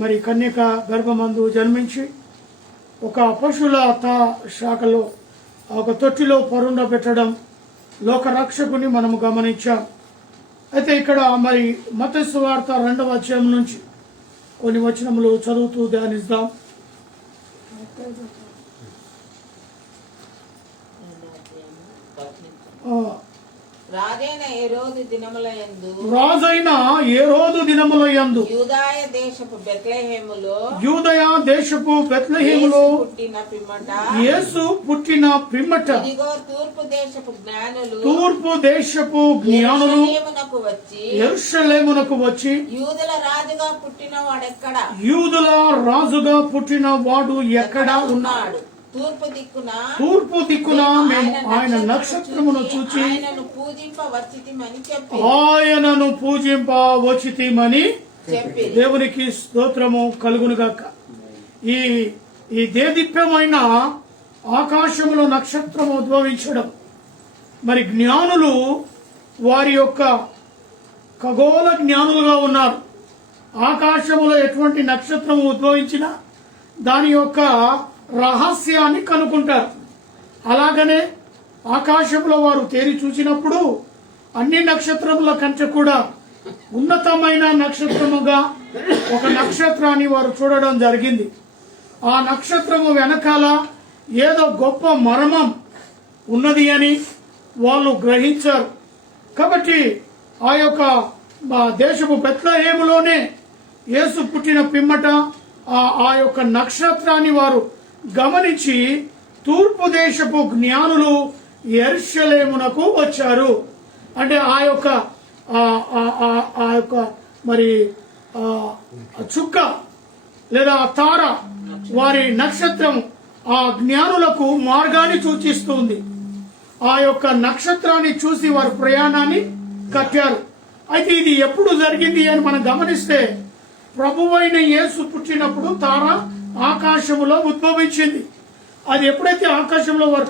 మరి కన్యక గర్భమందు జన్మించి ఒక పశువుల శాఖలో ఒక తొట్టిలో పరుండబెట్టడం లోకరక్షకుని మనము గమనించాం. అయితే ఇక్కడ మరి మత్తయి సువార్త 2వ అధ్యాయం నుంచి కొన్ని వచనములు చదువుతూ ధ్యానిద్దాం. రాజైన హేరోదు దినములయందు యూదాయ దేశపు బెత్లెహేములో యేసు పుట్టిన పిమ్మట ఇదిగో తూర్పు దేశపు జ్ఞానులు యెరూషలేమునకు వచ్చి యూదుల రాజుగా పుట్టిన వాడు ఎక్కడ ఉన్నాడు తూర్పు దిక్కున మేము ఆయన నక్షత్రమును చూచి ఆయనను పూజింపవచ్చితిమని దేవునికి స్తోత్రము కలుగునుగాక. ఈ దేదీప్యమైన ఆకాశములో నక్షత్రము ఉద్భవించడం, మరి జ్ఞానులు వారి యొక్క ఖగోళ జ్ఞానులుగా ఉన్నారు. ఆకాశములో ఎటువంటి నక్షత్రము ఉద్భవించినా దాని యొక్క రహస్యాన్ని కనుక్కుంటారు. అలాగనే ఆకాశంలో వారు తేరి చూసినప్పుడు అన్ని నక్షత్రముల కంటే కూడా ఉన్నతమైన నక్షత్రముగా ఒక నక్షత్రాన్ని వారు చూడడం జరిగింది. ఆ నక్షత్రము వెనకాల ఏదో గొప్ప మర్మం ఉన్నది అని వాళ్ళు గ్రహించారు. కాబట్టి ఆ యొక్క దేశపు బెత్లెహేములోనే యేసు పుట్టిన పిమ్మట ఆ యొక్క నక్షత్రాన్ని వారు గమనించి తూర్పు దేశపు జ్ఞానులు యెరూషలేమునకు వచ్చారు. అంటే ఆ యొక్క మరి చుక్క లేదా తార వారి నక్షత్రం ఆ జ్ఞానులకు మార్గాన్ని సూచిస్తుంది. ఆ యొక్క నక్షత్రాన్ని చూసి వారు ప్రయాణాన్ని కట్టారు. అయితే ఇది ఎప్పుడు జరిగింది అని మనం గమనిస్తే ప్రభువైన యేసు పుట్టినప్పుడు తార ఆకాశములో ఉద్భవించింది. అది ఎప్పుడైతే ఆకాశంలో వారు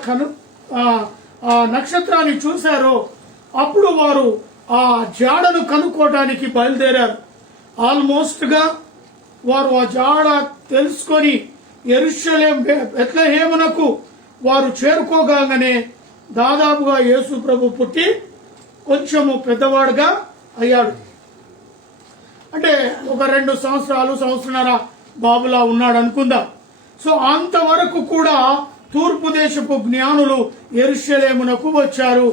ఆ నక్షత్రాన్ని చూశారో అప్పుడు వారు ఆ జాడను కనుక్కోవడానికి బయలుదేరారు. ఆల్మోస్ట్ గా వారు ఆ జాడ తెలుసుకొని యెరూషలేము బెత్లెహేమునకు వారు చేరుకోగానే దాదాపుగా యేసు ప్రభు పుట్టి కొంచెము పెద్దవాడుగా అయ్యాడు. అంటే ఒక 2 సంవత్సరాలున్నర బాబులా ఉన్నాడు అనుకుందాం. సో అంతవరకు కూడా తూర్పు దేశపు జ్ఞానులు యెరూషలేమునకు వచ్చారు.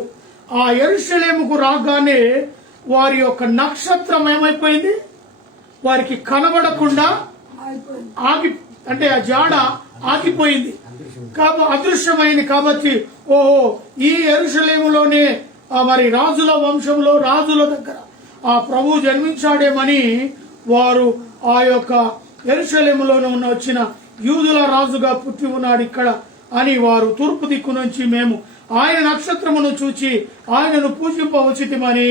ఆ యెరూషలేముకు రాగానే వారి యొక్క నక్షత్రం ఏమైపోయింది, వారికి కనబడకుండా అంటే ఆ జాడ ఆగిపోయింది, అదృశ్యమైంది. కాబట్టి ఓహో ఈ యెరూషలేములోనే మరి రాజుల వంశంలో రాజుల దగ్గర ఆ ప్రభు జన్మించాడేమని వారు ఆ యొక్క యెరూషలేములోనే వచ్చిన యూదుల రాజుగా పుట్టి ఉన్నాడు ఇక్కడ అని వారు తూర్పు దిక్కు నుంచి మేము ఆయన నక్షత్రమును చూచి ఆయనను పూజింపవచ్చితిమని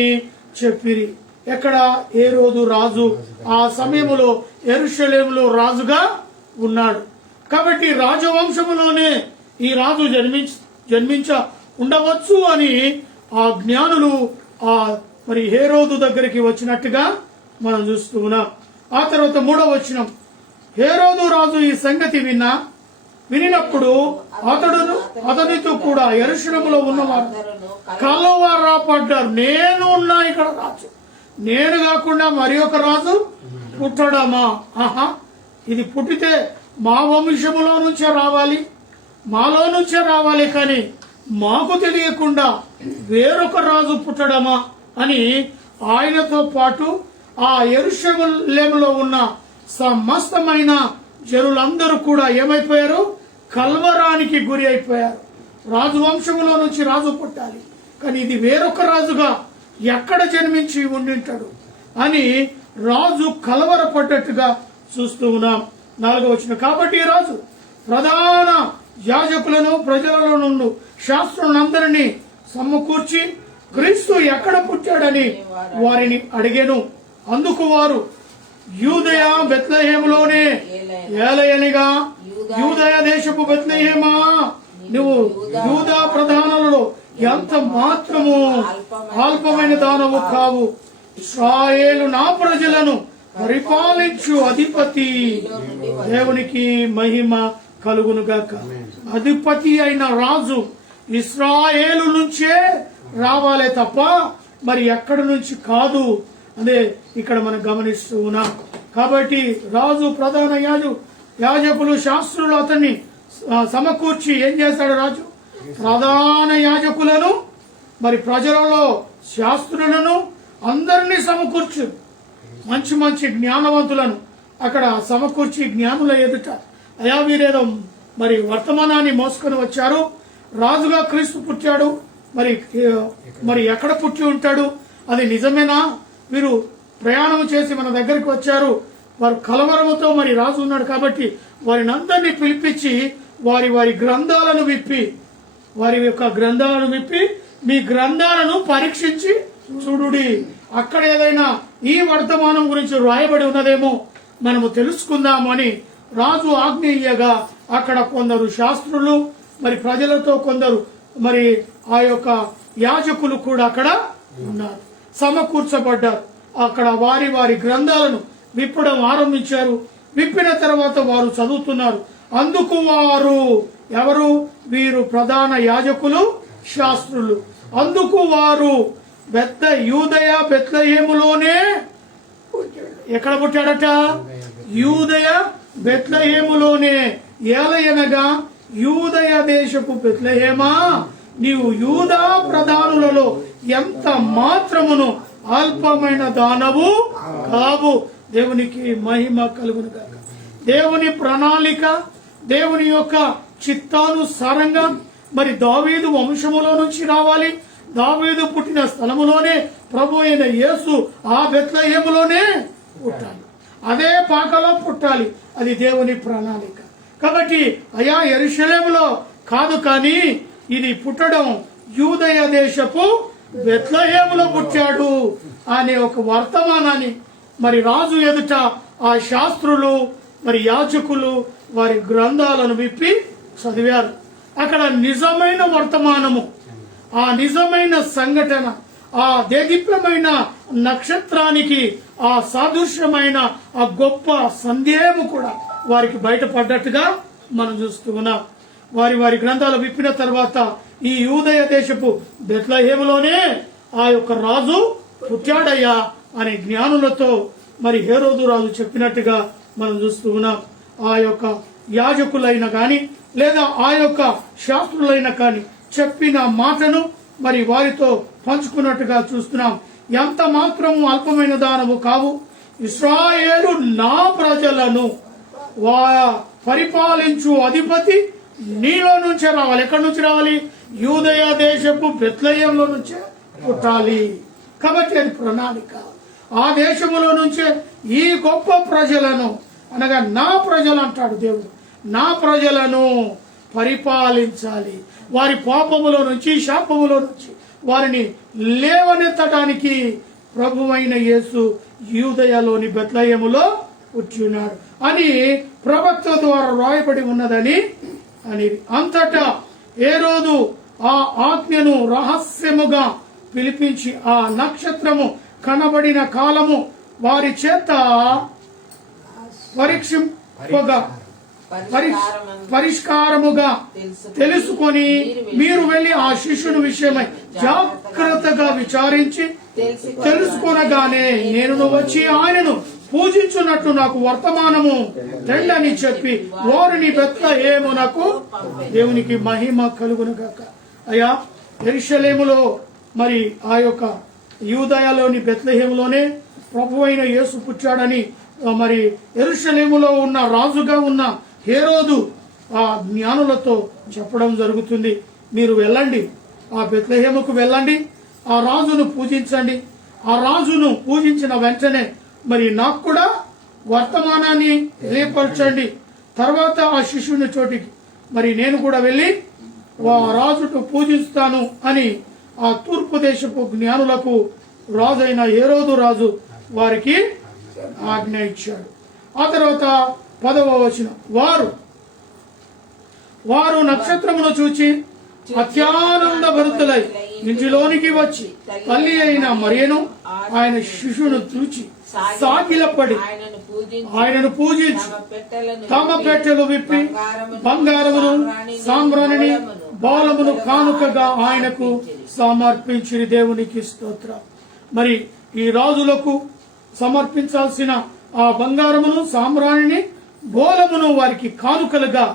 చెప్పిరి. ఎక్కడ హేరోదు రాజు ఆ సమయంలో యెరూషలేములో రాజుగా ఉన్నాడు. కాబట్టి రాజవంశములోనే ఈ రాజు జన్మించ ఉండవచ్చు అని ఆ జ్ఞానులు ఆ మరి హేరోదు దగ్గరికి వచ్చినట్టుగా మనం చూస్తూ ఉన్నాం. ఆ తర్వాత 3వ వచనం, హేరోదు రాజు ఈ సంగతి వినినప్పుడు అతనితో కూడా యెరూషలేములో ఉన్నవారు కలవరపడ్డారు. నేను ఉన్నా ఇక్కడ రాజు, నేను కాకుండా మరి ఒక రాజు పుట్టడమా? ఆహా, ఇది పుట్టితే మా వంశములో నుంచే రావాలి, మాలో నుంచే రావాలి, కానీ మాకు తెలియకుండా వేరొక రాజు పుట్టడమా అని ఆయనతో పాటు ఆ యెరూషలేములో ఉన్న సమస్తమైన జనులందరూ కూడా ఏమైపోయారు? కల్వరానికి గురి అయిపోయారు. రాజు వంశములో నుంచి రాజు పుట్టాలి, కానీ ఇది వేరొక రాజుగా ఎక్కడ జన్మించి ఉండింటాడు అని రాజు కలవరపడ్డట్టుగా చూస్తూ ఉన్నాం. 4వ వచనం, కాబట్టి రాజు ప్రధాన యాజకులను ప్రజలలో నుండి శాస్త్రులందరినీ సమకూర్చి క్రీస్తు ఎక్కడ పుట్టాడని వారిని అడిగెను. అందుకు వారు యూదయ బెత్లెహేములోనే ఏలయనిగా, యూదయ దేశపు బెత్లెహేమా, నువ్వు యూదా ప్రధానులలో ఎంత మాత్రము అల్పమైన దానవు కావు. ఇశ్రాయేలు నా ప్రజలను పరిపాలించు అధిపతి, దేవునికి మహిమ కలుగును గాక. అధిపతి అయిన రాజు ఇశ్రాయేలు నుంచే రావాలే తప్ప మరి ఎక్కడి నుంచి కాదు. అదే ఇక్కడ మనం గమనిస్తూ ఉన్నాం. కాబట్టి రాజు ప్రధాన యాజకులు శాస్త్రులు అతన్ని సమకూర్చి ఏం చేశాడు? రాజు ప్రధాన యాజకులను మరి ప్రజలలో శాస్త్రులను అందరినీ సమకూర్చు, మంచి మంచి జ్ఞానవంతులను అక్కడ సమకూర్చి జ్ఞానుల ఎదుట, అయా వీరేదో మరి వర్తమానాన్ని మోసుకొని వచ్చారు, రాజుగా క్రీస్తు పుట్టాడు, మరి ఎక్కడ పుట్టి ఉంటాడు, అది నిజమేనా? వీరు ప్రయాణం చేసి మన దగ్గరికి వచ్చారు, వారు కలవరముతో మరి రాజు ఉన్నాడు కాబట్టి వారిని అందరినీ పిలిపించి వారి గ్రంథాలను విప్పి, వారి యొక్క గ్రంథాలను విప్పి మీ గ్రంథాలను పరీక్షించి చూడుడి, అక్కడ ఏదైనా ఈ వర్తమానం గురించి రాయబడి ఉన్నదేమో మనము తెలుసుకుందాము అని రాజు ఆజ్ఞ ఇయ్యగా అక్కడ కొందరు శాస్త్రులు మరి ప్రజలతో కొందరు మరి ఆ యొక్క యాజకులు కూడా అక్కడ ఉన్నారు, సమకూర్చబడ్డారు. అక్కడ వారి గ్రంథాలను విప్పడం ఆరంభించారు. విప్పిన తర్వాత వారు చదువుతున్నారు. అందుకు వారు ఎవరు? వీరు ప్రధాన యాజకులు, శాస్త్రులు. అందుకు వారు యూదయ బెత్లెహేములోనే, ఎక్కడ పుట్టాడట? యూదయ బెత్లెహేములోనే. ఏలయనగా యూదయ దేశపు బెత్లెహేమా, నీవు యూదా ప్రధానులలో ఎంత మాత్రమును అల్పమైన దానవు కావు. దేవునికి మహిమ కలుగును గాక. దేవుని ప్రణాళిక, దేవుని యొక్క చిత్తానుసారంగా మరి దావీదు వంశములో నుంచి రావాలి. దావీదు పుట్టిన స్థలములోనే ప్రభు అయిన యేసు ఆ బెత్లెహేములోనే పుట్టాలి, అదే పాకలో పుట్టాలి. అది దేవుని ప్రణాళిక. కాబట్టి అయా యెరూషలేములో కాదు, కానీ ఇది పుట్టడం యూదయ దేశపు బెత్లెహేములో పుట్టాడు అనే ఒక వర్తమానాన్ని మరి రాజు ఎదుట ఆ శాస్త్రులు మరి యాజకులు వారి గ్రంథాలను విప్పి చదివారు. అక్కడ నిజమైన వర్తమానము, ఆ నిజమైన సంఘటన, ఆ దేదీప్యమైన నక్షత్రానికి ఆ సాదృశ్యమైన ఆ గొప్ప సందేహము కూడా వారికి బయటపడ్డట్టుగా మనం చూస్తూ ఉన్నాం. వారి గ్రంథాలు విప్పిన తర్వాత ఈ యూదయ దేశపు బెత్లెహేములోనే ఆ యొక్క రాజు పుట్టాడయ్యా అనే జ్ఞానులతో మరి హేరోదు రాజు చెప్పినట్టుగా మనం చూస్తూ ఉన్నాం. ఆ యొక్క యాజకులైన కాని లేదా ఆ యొక్క శాస్త్రులైన కాని చెప్పిన మాటను మరి వారితో పంచుకున్నట్టుగా చూస్తున్నాం. ఎంత మాత్రం అల్పమైన దానము కావు. ఇశ్రాయేలు నా ప్రజలను పరిపాలించు అధిపతి నీలో నుంచే రావాలి. ఎక్కడి నుంచి రావాలి? యూదయ దేశపు బెత్లెహేములో నుంచే పుట్టాలి. కాబట్టి అది ప్రణాళిక. ఆ దేశములో నుంచే ఈ గొప్ప ప్రజలను, అనగా నా ప్రజలు అంటాడు దేవుడు, నా ప్రజలను పరిపాలించాలి. వారి పాపములో నుంచి, శాపములో నుంచి వారిని లేవనెత్తడానికి ప్రభువైన యేసు యూదయలోని బెత్లెహేములో పుట్టి ఉన్నాడు అని ప్రవక్తల ద్వారా రాయబడి ఉన్నదని అని. అంతటా హేరోదు ఆ ఆజ్ఞను రహస్యముగా పిలిపించి ఆ నక్షత్రము కనబడిన కాలము వారి చేత పరిష్కారముగా తెలుసుకొని మీరు వెళ్లి ఆ శిష్యుని విషయమై జాగ్రత్తగా విచారించి తెలుసుకొనగానే నేను వచ్చి ఆయనను పూజించున్నట్టు నాకు వర్తమానము తెండని చెప్పి వారిని బెత్లెహేమునకు దేవునికి మహిమ కలుగునుగాక. అయ్యా, యెరూషలేములో మరి ఆ యొక్క యూదయలోని బెత్లెహేములోనే ప్రభు అయిన యేసు పుట్టాడని మరి యెరూషలేములో ఉన్న రాజుగా ఉన్న హేరోదు ఆ జ్ఞానులతో చెప్పడం జరుగుతుంది. మీరు వెళ్ళండి, ఆ బెత్లెహేముకు వెళ్ళండి, ఆ రాజును పూజించండి. ఆ రాజును పూజించిన వెంటనే మరి నాకు కూడా వర్తమానాన్ని తెలియపరచండి. తర్వాత ఆ శిష్యుని చోటికి మరి నేను కూడా వెళ్ళి ఆ రాజును పూజిస్తాను అని ఆ తూర్పు దేశపు జ్ఞానులకు రాజైన హేరోదు రాజు వారికి ఆజ్ఞ ఇచ్చాడు. ఆ తర్వాత 10వ వచనం, వారు నక్షత్రమును చూచి అత్యానంద భరితులై ఇంటిలోనికి వచ్చి తల్లి అయిన మరియను ఆయన శిశువును చూచి సాగిలపడి ఆయనను పూజించి తమ పెట్టెలు విప్పి బంగారమును సాంబ్రాణిని బౌలమును కానుకగా ఆయనకు సమర్పించి దేవునికి స్తోత్రం. మరి ఈ రాజులకు సమర్పించాల్సిన ఆ బంగారమును సాంబ్రాణిని బోలమును వారికి కానుకలుగా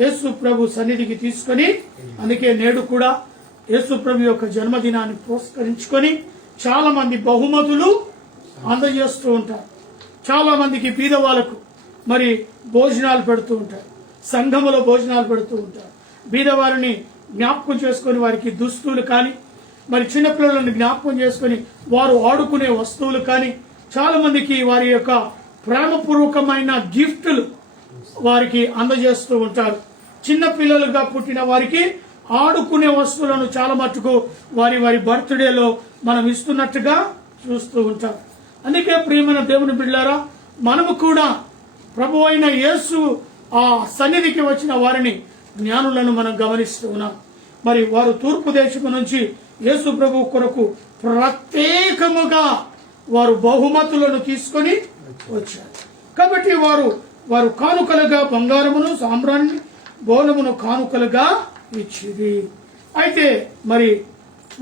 యేసు ప్రభు సన్నిధికి తీసుకొని, అందుకే నేడు కూడా యేసు ప్రభు యొక్క జన్మదినాన్ని పురస్కరించుకొని చాలా మంది బహుమతులు అందజేస్తూ ఉంటారు. చాలా మందికి బీదవాళ్లకు మరి భోజనాలు పెడుతూ ఉంటారు, సంఘములో భోజనాలు పెడుతూ ఉంటారు. బీదవారిని జ్ఞాపకం చేసుకొని వారికి దుస్తులు కానీ, మరి చిన్నపిల్లలను జ్ఞాపకం చేసుకొని వారు ఆడుకునే వస్తువులు కానీ, చాలా మందికి వారి యొక్క ప్రేమపూర్వకమైన గిఫ్టులు వారికి అందజేస్తూ ఉంటారు. చిన్న పిల్లలుగా పుట్టిన వారికి ఆడుకునే వస్తువులను చాలా మట్టుకు వారి బర్త్డేలో మనం ఇస్తున్నట్టుగా చూస్తూ ఉంటాం. అందుకే ప్రియమైన దేవుని బిడ్డలారా, మనము కూడా ప్రభు అయిన యేసు ఆ సన్నిధికి వచ్చిన వారిని జ్ఞానులను మనం గమనిస్తూ ఉన్నాం. మరి వారు తూర్పు దేశము నుంచి యేసు ప్రభు కొరకు ప్రత్యేకముగా వారు బహుమతులను తీసుకొని వచ్చారు. కాబట్టి వారు కానుకలుగా బంగారమును సాంబ్రాణి బోలమును కానుకలుగా ఇచ్చిరి. అయితే మరి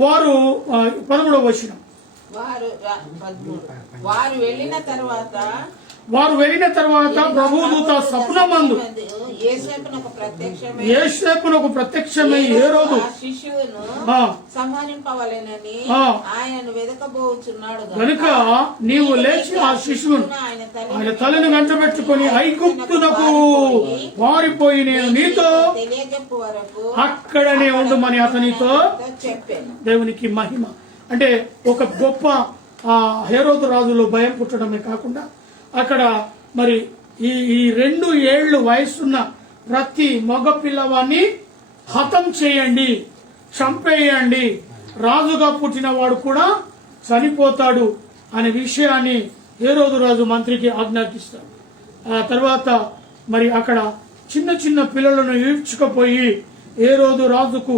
వారు 13వ వచనం, వారు వెళ్ళిన తర్వాత ప్రభుదూత స్వప్నమందు యేసేపునకు ప్రత్యక్షమై హేరోదు శిశువును సంహరింపవలెనని ఆయనను వెదకబోచున్నాడు గనుక నీవు లేచి ఆ శిశువును ఆయన తల్లిని వెంటబెట్టుకొని ఐగుప్తునకు పారిపోయి నేను నీతో తెలియజెప్పు వరకు అక్కడనే ఉండమని అతనితో చెప్పాను. దేవునికి మహిమ. అంటే ఒక గొప్ప హేరోదు రాజులో భయం పుట్టడమే కాకుండా అక్కడ మరి ఈ 2 ఏళ్లు వయసున్న ప్రతి మగ పిల్లవాడిని హతం చేయండి, చంపేయండి, రాజుగా పుట్టిన వాడు కూడా చనిపోతాడు అనే విషయాన్ని హేరోదు రాజు మంత్రికి ఆజ్ఞాపిస్తాడు. ఆ తర్వాత మరి అక్కడ చిన్న చిన్న పిల్లలను ఈడ్చుకుపోయి హేరోదు రాజుకు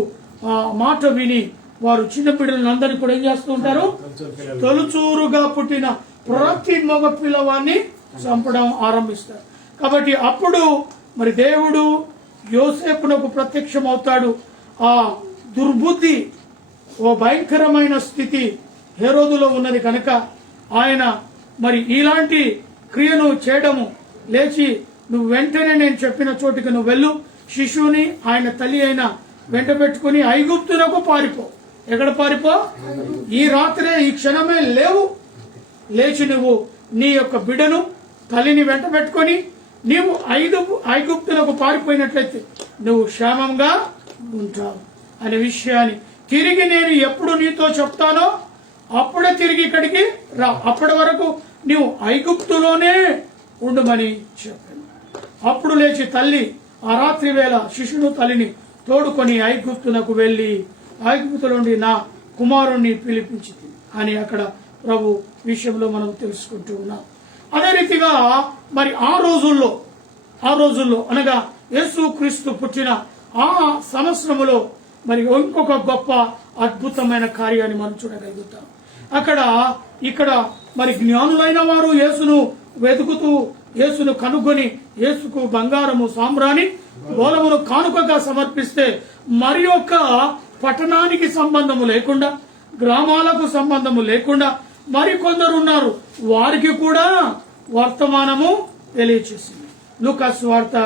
మాట విని వారు చిన్న పిల్లలను అందరినీ కూడా ఏం చేస్తూ ఉంటారు, తొలుచూరుగా పుట్టిన ప్రతి మగ పిల్లవాడిని చంపడం ఆరంభిస్తారు. కాబట్టి అప్పుడు మరి దేవుడు యోసేపునకు ప్రత్యక్షం అవుతాడు. ఆ దుర్బుద్ధి, ఓ భయంకరమైన స్థితి హేరోదులో ఉన్నది కనుక ఆయన మరి ఇలాంటి క్రియను చేయడము, లేచి నువ్వు వెంటనే నేను చెప్పిన చోటికి నువ్వు వెళ్ళు, శిశువుని ఆయన తల్లి అయిన వెంట పెట్టుకుని ఐగుప్తునకు పారిపో. ఎక్కడ పారిపో? ఈ రాత్రే, ఈ క్షణమే లేవు, లేచి నువ్వు నీ యొక్క బిడ్డను తల్లిని వెంట పెట్టుకొని నీవు ఐగుప్తులకు పారిపోయినట్లయితే నువ్వు క్షేమంగా ఉంటావు అనే విషయాన్ని తిరిగి నేను ఎప్పుడు నీతో చెప్తానో అప్పుడే తిరిగి ఇక్కడికి రా, అప్పటి వరకు నీవు ఐగుప్తులోనే ఉండమని చెప్పాను. అప్పుడు లేచి తల్లి ఆ రాత్రి వేళ శిశువును తల్లిని తోడుకొని ఐగుప్తునకు వెళ్లి ఐగుప్తులోండి నా కుమారుణ్ణి పిలిపించింది అని అక్కడ ప్రభు విషయంలో మనం తెలుసుకుంటూ ఉన్నాం. అదే రీతిగా మరి ఆ రోజుల్లో ఆ రోజుల్లో అనగా యేసు క్రీస్తు పుట్టిన ఆ సంవత్సరములో మరి ఇంకొక గొప్ప అద్భుతమైన కార్యాన్ని మనం చూడగలుగుతాం. ఇక్కడ మరి జ్ఞానులైన వారు యేసును వెతుకుతూ యేసును కనుగొని యేసుకు బంగారము సాంబ్రాణి గోళమును కానుకగా సమర్పిస్తే మరి యొక్క పట్టణానికి సంబంధము లేకుండా, గ్రామాలకు సంబంధము లేకుండా మరి కొందరు ఉన్నారు, వారికి కూడా వర్తమానము తెలియచేసింది. లూకా సువార్త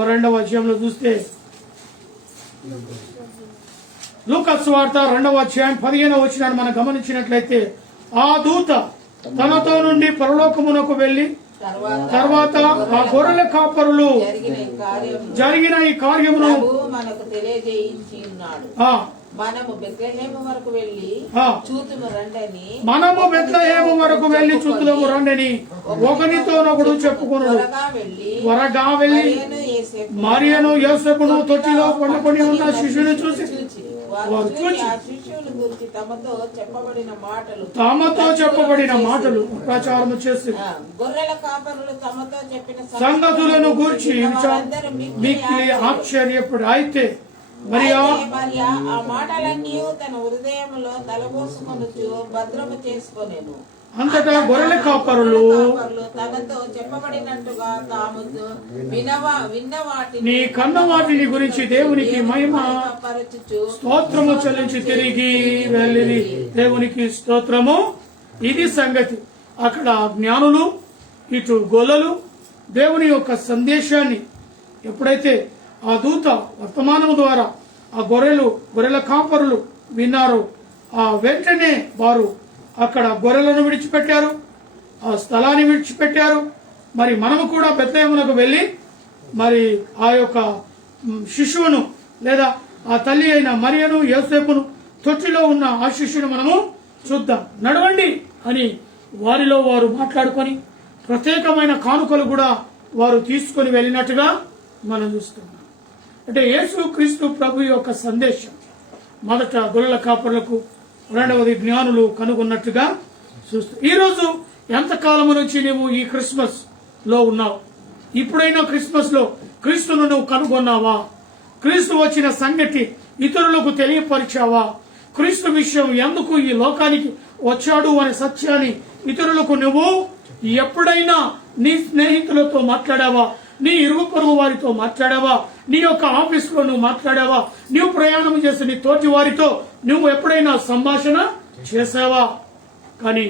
2వ అధ్యాయంలో చూస్తే, లూకా సువార్త 2వ అధ్యాయం 15వ వచనాన్ని మనం గమనించినట్లయితే, ఆ దూత తనతో నుండి పరలోకమునకు వెళ్లి తర్వాత ఆ గొర్రెల కాపరులు జరిగిన ఈ కార్యమును మనకు తెలియజేయించి ఉన్నాడు. మనము బెత్లెహేము వరకు వెళ్లి చూతుము రండని ఒకనితోనొకడు చెప్పుకున్నాడు. త్వరగా వెళ్లి మరియను యోసేపును తొట్టిలో పండుకొని ఉన్న శిశువుని చూసి వారు చూచి తమతో చెప్పబడిన మాటలు ప్రచారము చేసి గొర్రెల కాపరులు తమతో చెప్పిన సంగతులను గూర్చి మిక్కిలి ఆశ్చర్యపడు. అయితే మరియా ఆ మాటలన్నీ తన హృదయంలో తలబోసుకొనుచు భద్రము చేసుకొనెను. అంతటా గొర్రెల కాపరులు తనతో చెప్పబడినట్టుగా తాము విన్న నీ కన్న వాటిని గురించి దేవునికి మహిమ స్తోత్రము చెల్లించి తిరిగి వెళ్ళిరి. దేవునికి స్తోత్రము. ఇది సంగతి. అక్కడ జ్ఞానులు, ఇటు గొల్లలు దేవుని యొక్క సందేశాన్ని ఎప్పుడైతే ఆ దూత వర్తమానము ద్వారా ఆ గొర్రెల కాపరులు విన్నారో, ఆ వెంటనే వారు అక్కడ గొర్రెలను విడిచిపెట్టారు, ఆ స్థలాన్ని విడిచిపెట్టారు. మరి మనము కూడా బెత్లెహేమునకు వెళ్ళి మరి ఆ యొక్క శిశువును లేదా ఆ తల్లి అయిన మరియను యోసేపును తొట్టిలో ఉన్న ఆ శిశువును మనము చూద్దాం, నడవండి అని వారిలో వారు మాట్లాడుకొని ప్రత్యేకమైన కానుకలు కూడా వారు తీసుకొని వెళ్ళినట్టుగా మనం చూస్తున్నాం. అంటే యేసు క్రీస్తు ప్రభు యొక్క సందేశం మొదట గొర్రెల కాపరులకు, రెండవది జ్ఞానులు కనుగొన్నట్టుగా చూస్తూ, ఈరోజు ఎంతకాలము నుంచి నువ్వు ఈ క్రిస్మస్ లో ఉన్నావు? ఇప్పుడైనా క్రిస్మస్ లో క్రీస్తును నువ్వు కనుగొన్నావా? క్రీస్తు వచ్చిన సంగతి ఇతరులకు తెలియపరిచావా? క్రీస్తు విషయం ఎందుకు ఈ లోకానికి వచ్చాడు అనే సత్యాన్ని ఇతరులకు నువ్వు ఎప్పుడైనా నీ స్నేహితులతో మాట్లాడావా? నీ ఇరుగు పొరుగు వారితో మాట్లాడావా? నీ యొక్క ఆఫీసులో నువ్వు మాట్లాడావా? నువ్వు ప్రయాణం చేసి నీ తోటి వారితో నువ్వు ఎప్పుడైనా సంభాషణ చేసావా? కానీ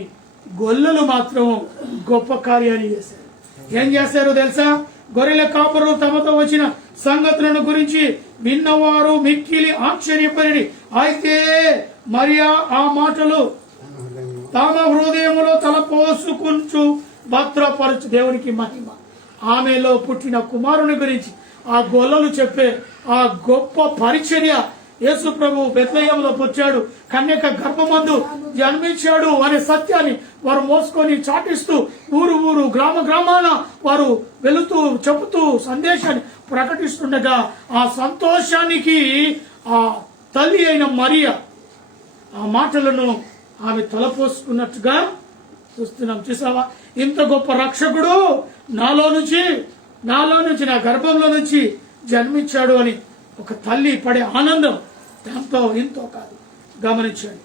గొల్లలు మాత్రం గొప్ప కార్యాన్ని చేశారు. ఏం చేశారో తెలుసా? గొర్రెల కాపరులు తమతో వచ్చిన సంగతులను గురించి విన్నవారు మిక్కిలి ఆశ్చర్యపడి, అయితే మరియా ఆ మాటలు తమ హృదయములో తలపోసుకుంటూ భద్రపరచు. దేవునికి మహిమ. ఆమెలో పుట్టిన కుమారుని గురించి ఆ గొల్లలు చెప్పే ఆ గొప్ప పరిచర్య, యేసు ప్రభు బెత్లెహేములో పుట్టాడు, కన్యక గర్భమందు జన్మించాడు అనే సత్యాన్ని వారు మోసుకొని చాటిస్తూ ఊరు గ్రామాన వారు వెళుతూ చెబుతూ సందేశాన్ని ప్రకటిస్తుండగా ఆ సంతోషానికి ఆ తల్లి అయిన మరియా ఆ మాటలను ఆమె తలపోసుకున్నట్టుగా చూస్తున్నాం. చూసావా? ఇంత గొప్ప రక్షకుడు నాలో నుంచి నా గర్భంలో నుంచి జన్మించాడు అని ఒక తల్లి పడే ఆనందం ఎంతో కాదు. గమనించండి.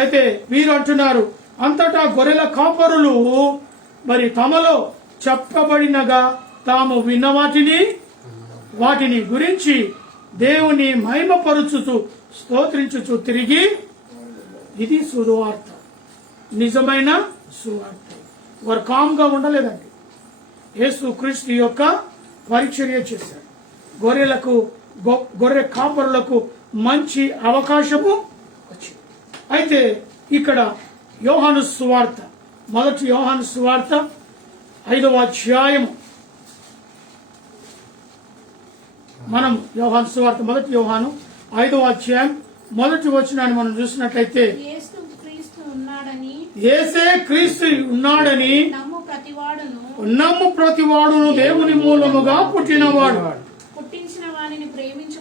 అయితే వీరు అంటున్నారు, అంతటా గొర్రెల కాపరులు మరి తమలో చెప్పబడినగా తాము విన్న వాటిని గురించి దేవుని మహిమపరుచుతూ స్తోత్రించుచు తిరిగి, ఇది సువార్త, నిజమైన సువార్త. వారు కామ్గా ఉండలేదండి. యేసు క్రీస్తు యొక్క పరిచర్య చేశారు. గొర్రె కాపరులకు మంచి అవకాశము వచ్చింది. అయితే ఇక్కడ యోహాను సువార్త, మొదటి యోహాను సువార్త 5వ అధ్యాయం, మనం యోహాను సువార్త మొదటి యోహాను 5వ అధ్యాయం మొదటి వచనాన్ని మనం చూసినట్లయితే, యేసే క్రీస్తు ఉన్నాడని నమ్ము ప్రతివాడును దేవుని మూలముగా పుట్టినవాడు,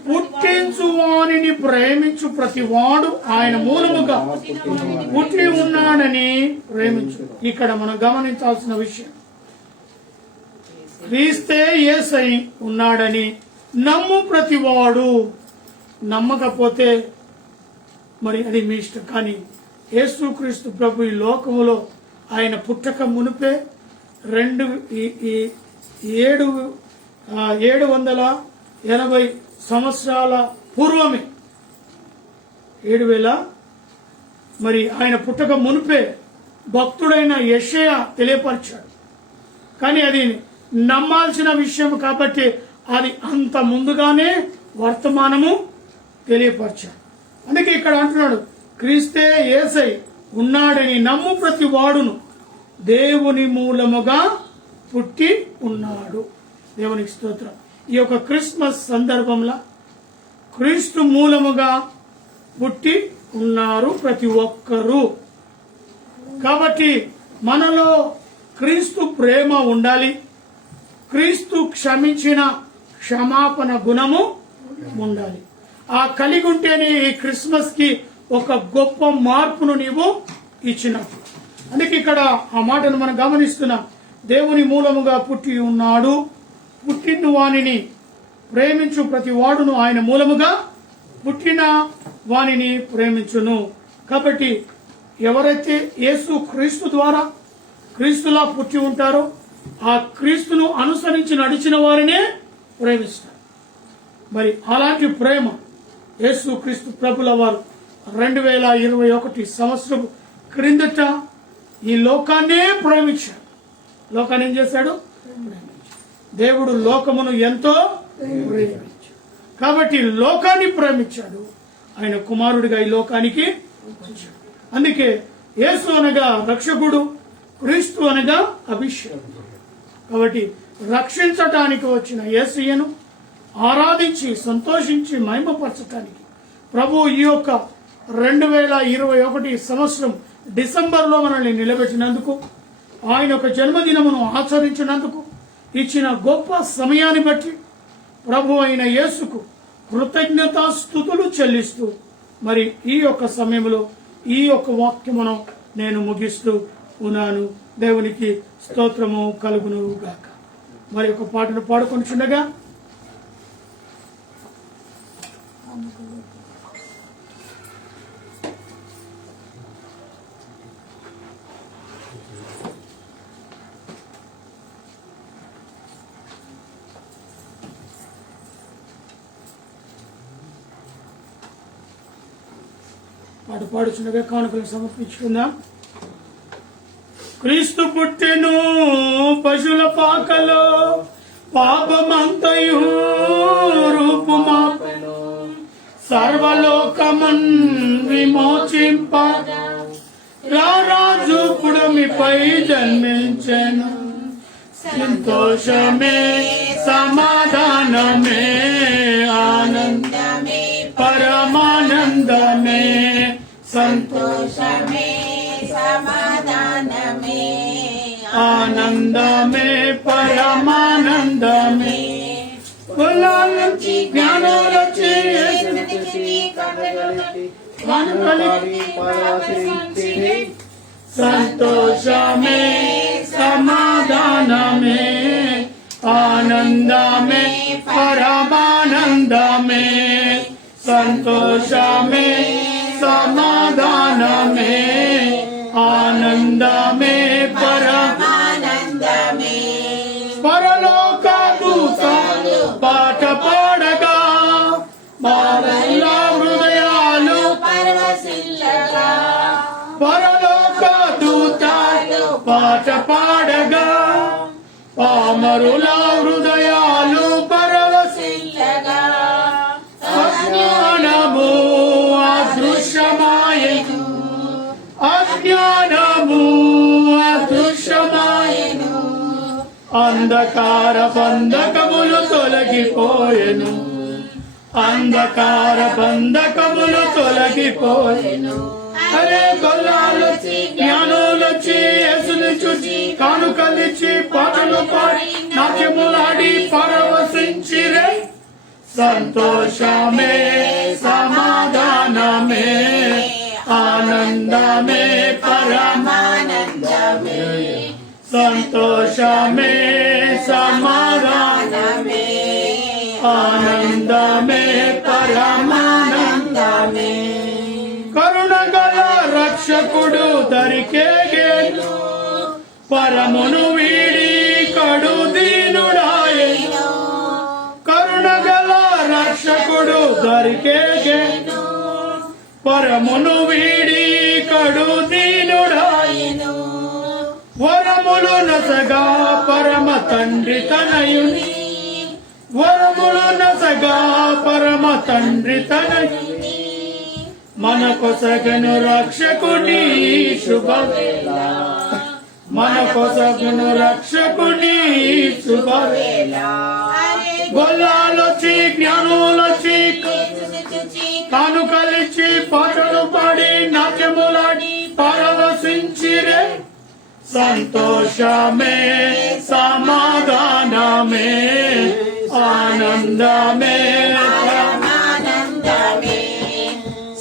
పుట్టించు వానిని ప్రేమించు ప్రతివాడు ఆయన మూలముగా పుట్టి ఉన్నాడని ప్రేమించు. ఇక్కడ మనం గమనించాల్సిన విషయం, క్రీస్తే యేసై ఉన్నాడని నమ్ము ప్రతివాడు. నమ్మకపోతే మరి అది మీ ఇష్టం. కానీ యేసుక్రీస్తు ప్రభు ఈ లోకములో ఆయన పుట్టక మునిపే 780 సంవత్సరాల పూర్వమే 7000 మరి ఆయన పుట్టక మునిపే భక్తుడైన యెషయా తెలియపరిచాడు. కానీ అది నమ్మాల్సిన విషయం కాబట్టి అది అంత ముందుగానే వర్తమానము తెలియపరిచాడు. అందుకే ఇక్కడ అంటున్నాడు, క్రీస్తే యేసై ఉన్నాడని నమ్ము ప్రతి వాడును దేవుని మూలముగా పుట్టి ఉన్నాడు. దేవునికి స్తోత్రం. ఈ యొక్క క్రిస్మస్ సందర్భంలో క్రీస్తు మూలముగా పుట్టి ఉన్నారు ప్రతి ఒక్కరూ. కాబట్టి మనలో క్రీస్తు ప్రేమ ఉండాలి, క్రీస్తు క్షమించిన క్షమాపణ గుణము ఉండాలి. ఆ కలిగి ఉంటేనే ఈ క్రిస్మస్ కి ఒక గొప్ప మార్పును నీవు ఇచ్చినట్టు. అందుకే ఇక్కడ ఆ మాటను మనం గమనిస్తున్నాం. దేవుని మూలముగా పుట్టి ఉన్నాడు, పుట్టిన వానిని ప్రేమించు ప్రతి వాడును ఆయన మూలముగా పుట్టిన వానిని ప్రేమించును. కాబట్టి ఎవరైతే యేసు క్రీస్తు ద్వారా క్రీస్తులా పుట్టి ఉంటారో ఆ క్రీస్తును అనుసరించి నడిచిన వారినే ప్రేమిస్తారు. మరి అలాంటి ప్రేమ యేసు క్రీస్తు ప్రభుల వారు 2021 సంవత్సరం క్రిందట ఈ లోకాన్నే ప్రేమించాడు. లోకాన్ని ఏం చేశాడు? దేవుడు లోకమును ఎంతో ప్రేమించాడు. కాబట్టి లోకాన్ని ప్రేమించాడు, ఆయన కుమారుడిగా ఈ లోకానికి వచ్చాడు. అందుకే యేసు అనగా రక్షకుడు, క్రీస్తు అనగా అభిషేకుడు. కాబట్టి రక్షించటానికి వచ్చిన యేసయ్యను ఆరాధించి సంతోషించి మహిమపరచటానికి ప్రభు ఈ యొక్క 2021 సంవత్సరం డిసెంబర్లో మనల్ని నిలబెట్టినందుకు, ఆయన యొక్క జన్మదినమును ఆచరించినందుకు ఇచ్చిన గొప్ప సమయాన్ని బట్టి ప్రభు అయిన యేసుకు కృతజ్ఞతాస్తుతులు చెల్లిస్తూ మరి ఈ యొక్క సమయంలో ఈ యొక్క వాక్యమును నేను ముగిస్తూ ఉన్నాను. దేవునికి స్తోత్రము కలుగును గాక. మరి ఒక పాటను పాడుకొనిచుండగా పాడుచుండగా కానుకలు సమర్పించుకుందాం. క్రీస్తు పుట్టెను పశుల పాకలో, పాపమంతయు రూపుమాపెను, సర్వలోకమన్ విమోచింప రారాజు పుడమిపై జన్మించెను. సంతోషమే సమాధానమే ఆనందమే పరమానందమే, సంతోషమే సమాధానమే ఆనందమే పరమానందమే. కులాలొచ్చి జ్ఞానాలొచ్చి సంతోషమే సమాధానమే ఆనందమే పరమానందమే, సంతోషమే సమాధానమే ఆనందమే పరమానందమే. పరలోక దూతలు పాట పాడగా, బాలల హృదయాలు పరవశిల్లగా, పరలోక దూతలు పాట పాడగా, పామరుల హృదయాలు పరవశిల్లగా, అజ్ఞానము అదృశ్యమాయెను, అజ్ఞానము అదృశ్యమాయెను, అంధకార బంధకములు తొలగిపోయెను, అంధకార బంధకములు తొలగిపోయెను. అరే గొల్లాలొచ్చి జ్ఞానులొచ్చి యేసుని చూచి కానుకలిచ్చి పాటలు పాడి నాట్యములాడి పరవశించిరే. సంతోషమే సమాధానమే ఆనందమే పరమానందమే, సంతోషమే సమాధానమే ఆనందమే పరమానందమే కరుణగల రక్షకుడు దరికేగేను పరమును వీడి కడు దీనుడాయెను కరుణగల రక్షకుడు దరికేగేను పరమును వీడి కడు దీనుడాయెను వరములు నసగా పరమ తండ్రి తనయుని వరములు నసగా పరమ తండ్రి తనయుని మన కొసగను రక్షకుని శుభవేళ మన కొసగను రక్షకుని శుభవేళ గొల్లాలొచ్చి జ్ఞానులొచ్చి కానుకలిచ్చి పాటలు పాడి నాట్యములాడి పరవశించిరే సంతోషమే సమాధానమే ఆనందమే పరమానందమే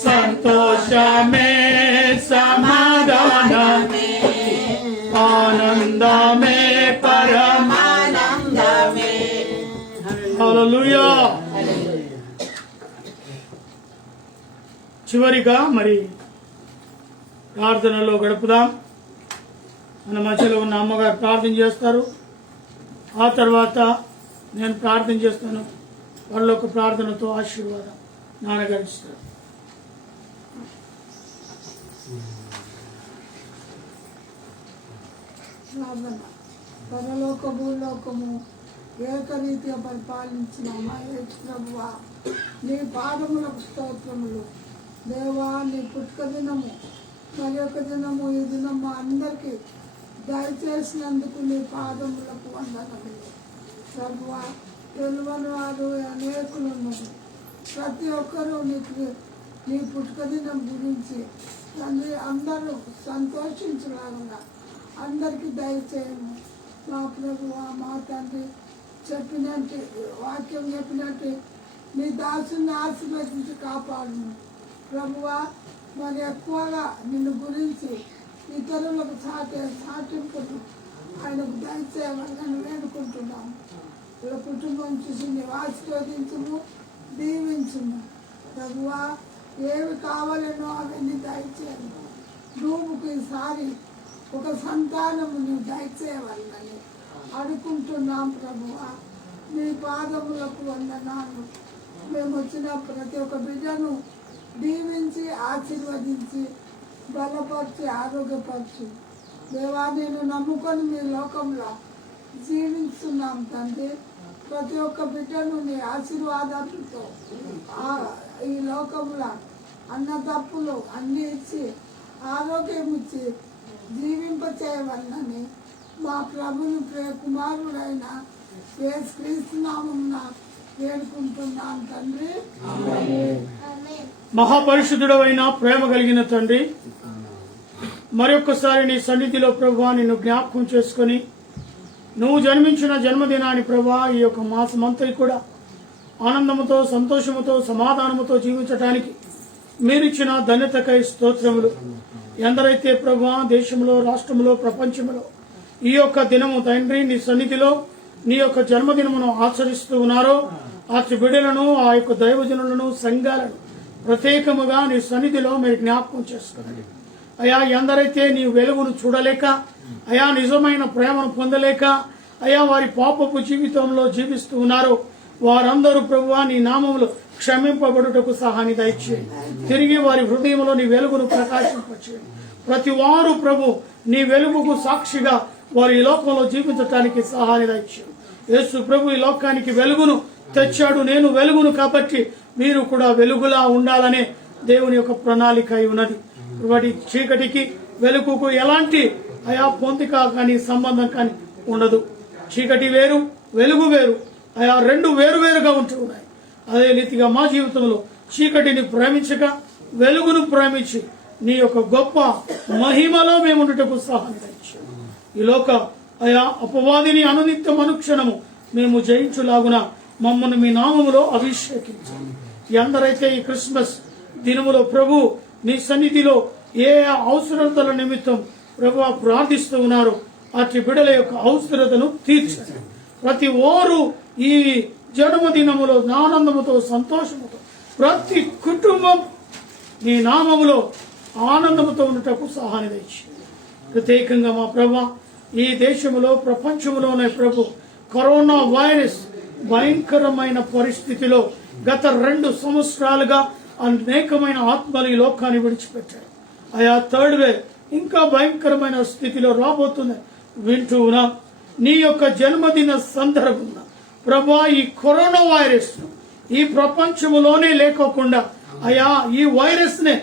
సంతోషమే సమాధానమే ఆనందమే పరమానందమే హల్లెలూయా. చివరిగా మరి ప్రార్థనలో గడుపుదాం. మన మధ్యలో ఉన్న అమ్మగారు ప్రార్థన చేస్తారు. ఆ తర్వాత నేను ప్రార్థన చేస్తాను. వాళ్ళ ఒక ప్రార్థనతో ఆశీర్వాదం నాన్నగారు ఇస్తారు. పరలోక భూలోకము ఏకరీతిగా పరిపాలించిన మా యేసు ప్రభువా, నీ పాదములకు స్తోత్రములు. దేవా, నీ పుట్టుక దినము మరి ఒక దినము ఈ దినము అందరికీ దయచేసినందుకు నీ పాదములకు వందనములు. ప్రభువా, తెలియని వారు అనేకులు ఉన్నారు. ప్రతి ఒక్కరూ నీ పుట్టుక దినం గురించి తండ్రి అందరూ సంతోషించలాగా అందరికీ దయచేయము. మా ప్రభువా, మా తండ్రి చెప్పినట్టు వాక్యం చెప్పినట్టు నీ దాసుని ఆశీర్వదించి కాపాడును. ప్రభువా, మరి ఎక్కువగా నిన్ను గురించి ఇతరులకు సాటింపులు ఆయనకు దయచేయమని వేడుకుంటున్నాము. ఇలా కుటుంబం చూసి నీవు ఆశీర్వదించుము, దీవించుము. ప్రభువా, ఏవి కావాలనో అవన్నీ దయచేయము. రూముకు ఈసారి ఒక సంతానము నీవు దయచేయవలని అడుకుంటున్నాం. ప్రభువా, నీ పాదములకు వందనాలు. మేము వచ్చిన ప్రతి ఒక్క బిడ్డను దీవించి ఆశీర్వదించి బలపరిచి ఆరోగ్యపరిచి దేవా, నేను నమ్ముకొని మీ లోకంలో జీవిస్తున్నాం తండ్రి. ప్రతి ఒక్క బిడ్డను నీ ఆశీర్వాదాలతో ఈ లోకంలో అన్న తప్పులు అన్నీ ఇచ్చి ఆరోగ్యం ఇచ్చి జీవింపచేయవలనని మా ప్రభుని కుమారుడైన యేసుక్రీస్తు నామమున వేడుకుంటున్నాం తండ్రి. మహాపరిశుద్ధుడైన ప్రేమ కలిగిన తండ్రి, మరొకసారి నీ సన్నిధిలో ప్రభువా నిన్ను జ్ఞాపకం చేసుకొని నువ్వు జన్మించిన జన్మదినాన్ని ప్రభువా ఈ యొక్క మాసమంతా కూడా ఆనందముతో సంతోషముతో సమాధానముతో జీవించడానికి మీరిచ్చిన ధన్యతకై స్తోత్రములు. ఎందరైతే ప్రభువా దేశంలో రాష్ట్రంలో ప్రపంచంలో ఈ యొక్క దినము తండ్రి నీ సన్నిధిలో నీ యొక్క జన్మదినమును ఆచరిస్తూ ఉన్నారో ఆ బిడ్డలను ఆ యొక్క దైవజనులను సంఘాలను ప్రత్యేకముగా నీ సన్నిధిలో మీరు జ్ఞాపకం చేసుకునండి. అయా, ఎందరైతే నీ వెలుగును చూడలేక అయా నిజమైన ప్రేమను పొందలేక అయా వారి పాపపు జీవితంలో జీవిస్తూ ఉన్నారో వారందరూ ప్రభువా నీ నామములో క్షమింపబడుటకు సహాయాన్ని దయచేయండి. తిరిగి వారి హృదయంలో నీ వెలుగును ప్రకాశింపచేయండి. ప్రతి వారు ప్రభు నీ వెలుగుకు సాక్షిగా వారి ఈ లోకంలో జీవించడానికి సహాయాన్ని దయచేయండి. యేసు ప్రభు ఈ లోకానికి వెలుగును తెచ్చాడు. నేను వెలుగును కాబట్టి మీరు కూడా వెలుగులా ఉండాలనే దేవుని యొక్క ప్రణాళిక అయి ఉన్నది. వాటి చీకటికి వెలుగుకు ఎలాంటి అయా పొందిక కానీ సంబంధం కానీ ఉండదు. చీకటి వేరు, వెలుగు వేరు, అయా రెండు వేరువేరుగా ఉంటూ ఉన్నాయి. అదే రీతిగా మా జీవితంలో చీకటిని ప్రేమించక వెలుగును ప్రేమించి నీ యొక్క గొప్ప మహిమలో మేము ఉండటకు సహాయం దయచేయండి. ఈ లోక అయా అపవాదిని అనునిత్యం అనుక్షణము మేము జయించులాగున మమ్మల్ని మీ నామములో అభిషేకించండి. ఎందరైతే ఈ క్రిస్మస్ దినములో ప్రభు నీ సన్నిధిలో ఏ అవసరతల నిమిత్తం ప్రభు ప్రార్థిస్తూ ఉన్నారో అట్టి బిడ్డల యొక్క అవసరతను తీర్చండి. ప్రతి ఓరు ఈ జన్మదినములో ఆనందముతో సంతోషముతో ప్రతి కుటుంబం నీ నామములో ఆనందముతో ఉన్నటకు సహాయం దయచేయండి. ప్రత్యేకంగా మా ప్రభా ఈ దేశంలో ప్రపంచంలోనే ప్రభు కరోనా వైరస్ భయంకరమైన పరిస్థితిలో గత 2 సంవత్సరాలుగా అనేకమైన ఆత్మలు ఈ లోకాన్ని విడిచిపెట్టారు. ఆయా థర్డ్ వేవ్ ఇంకా భయంకరమైన స్థితిలో రాబోతుంది వింటూ ఉన్నాం. నీ యొక్క జన్మదిన సందర్భంగా ప్రభా ఈ కరోనా వైరస్ ఈ ప్రపంచంలోనే లేకోకుండా అయా ఈ వైరస్ నే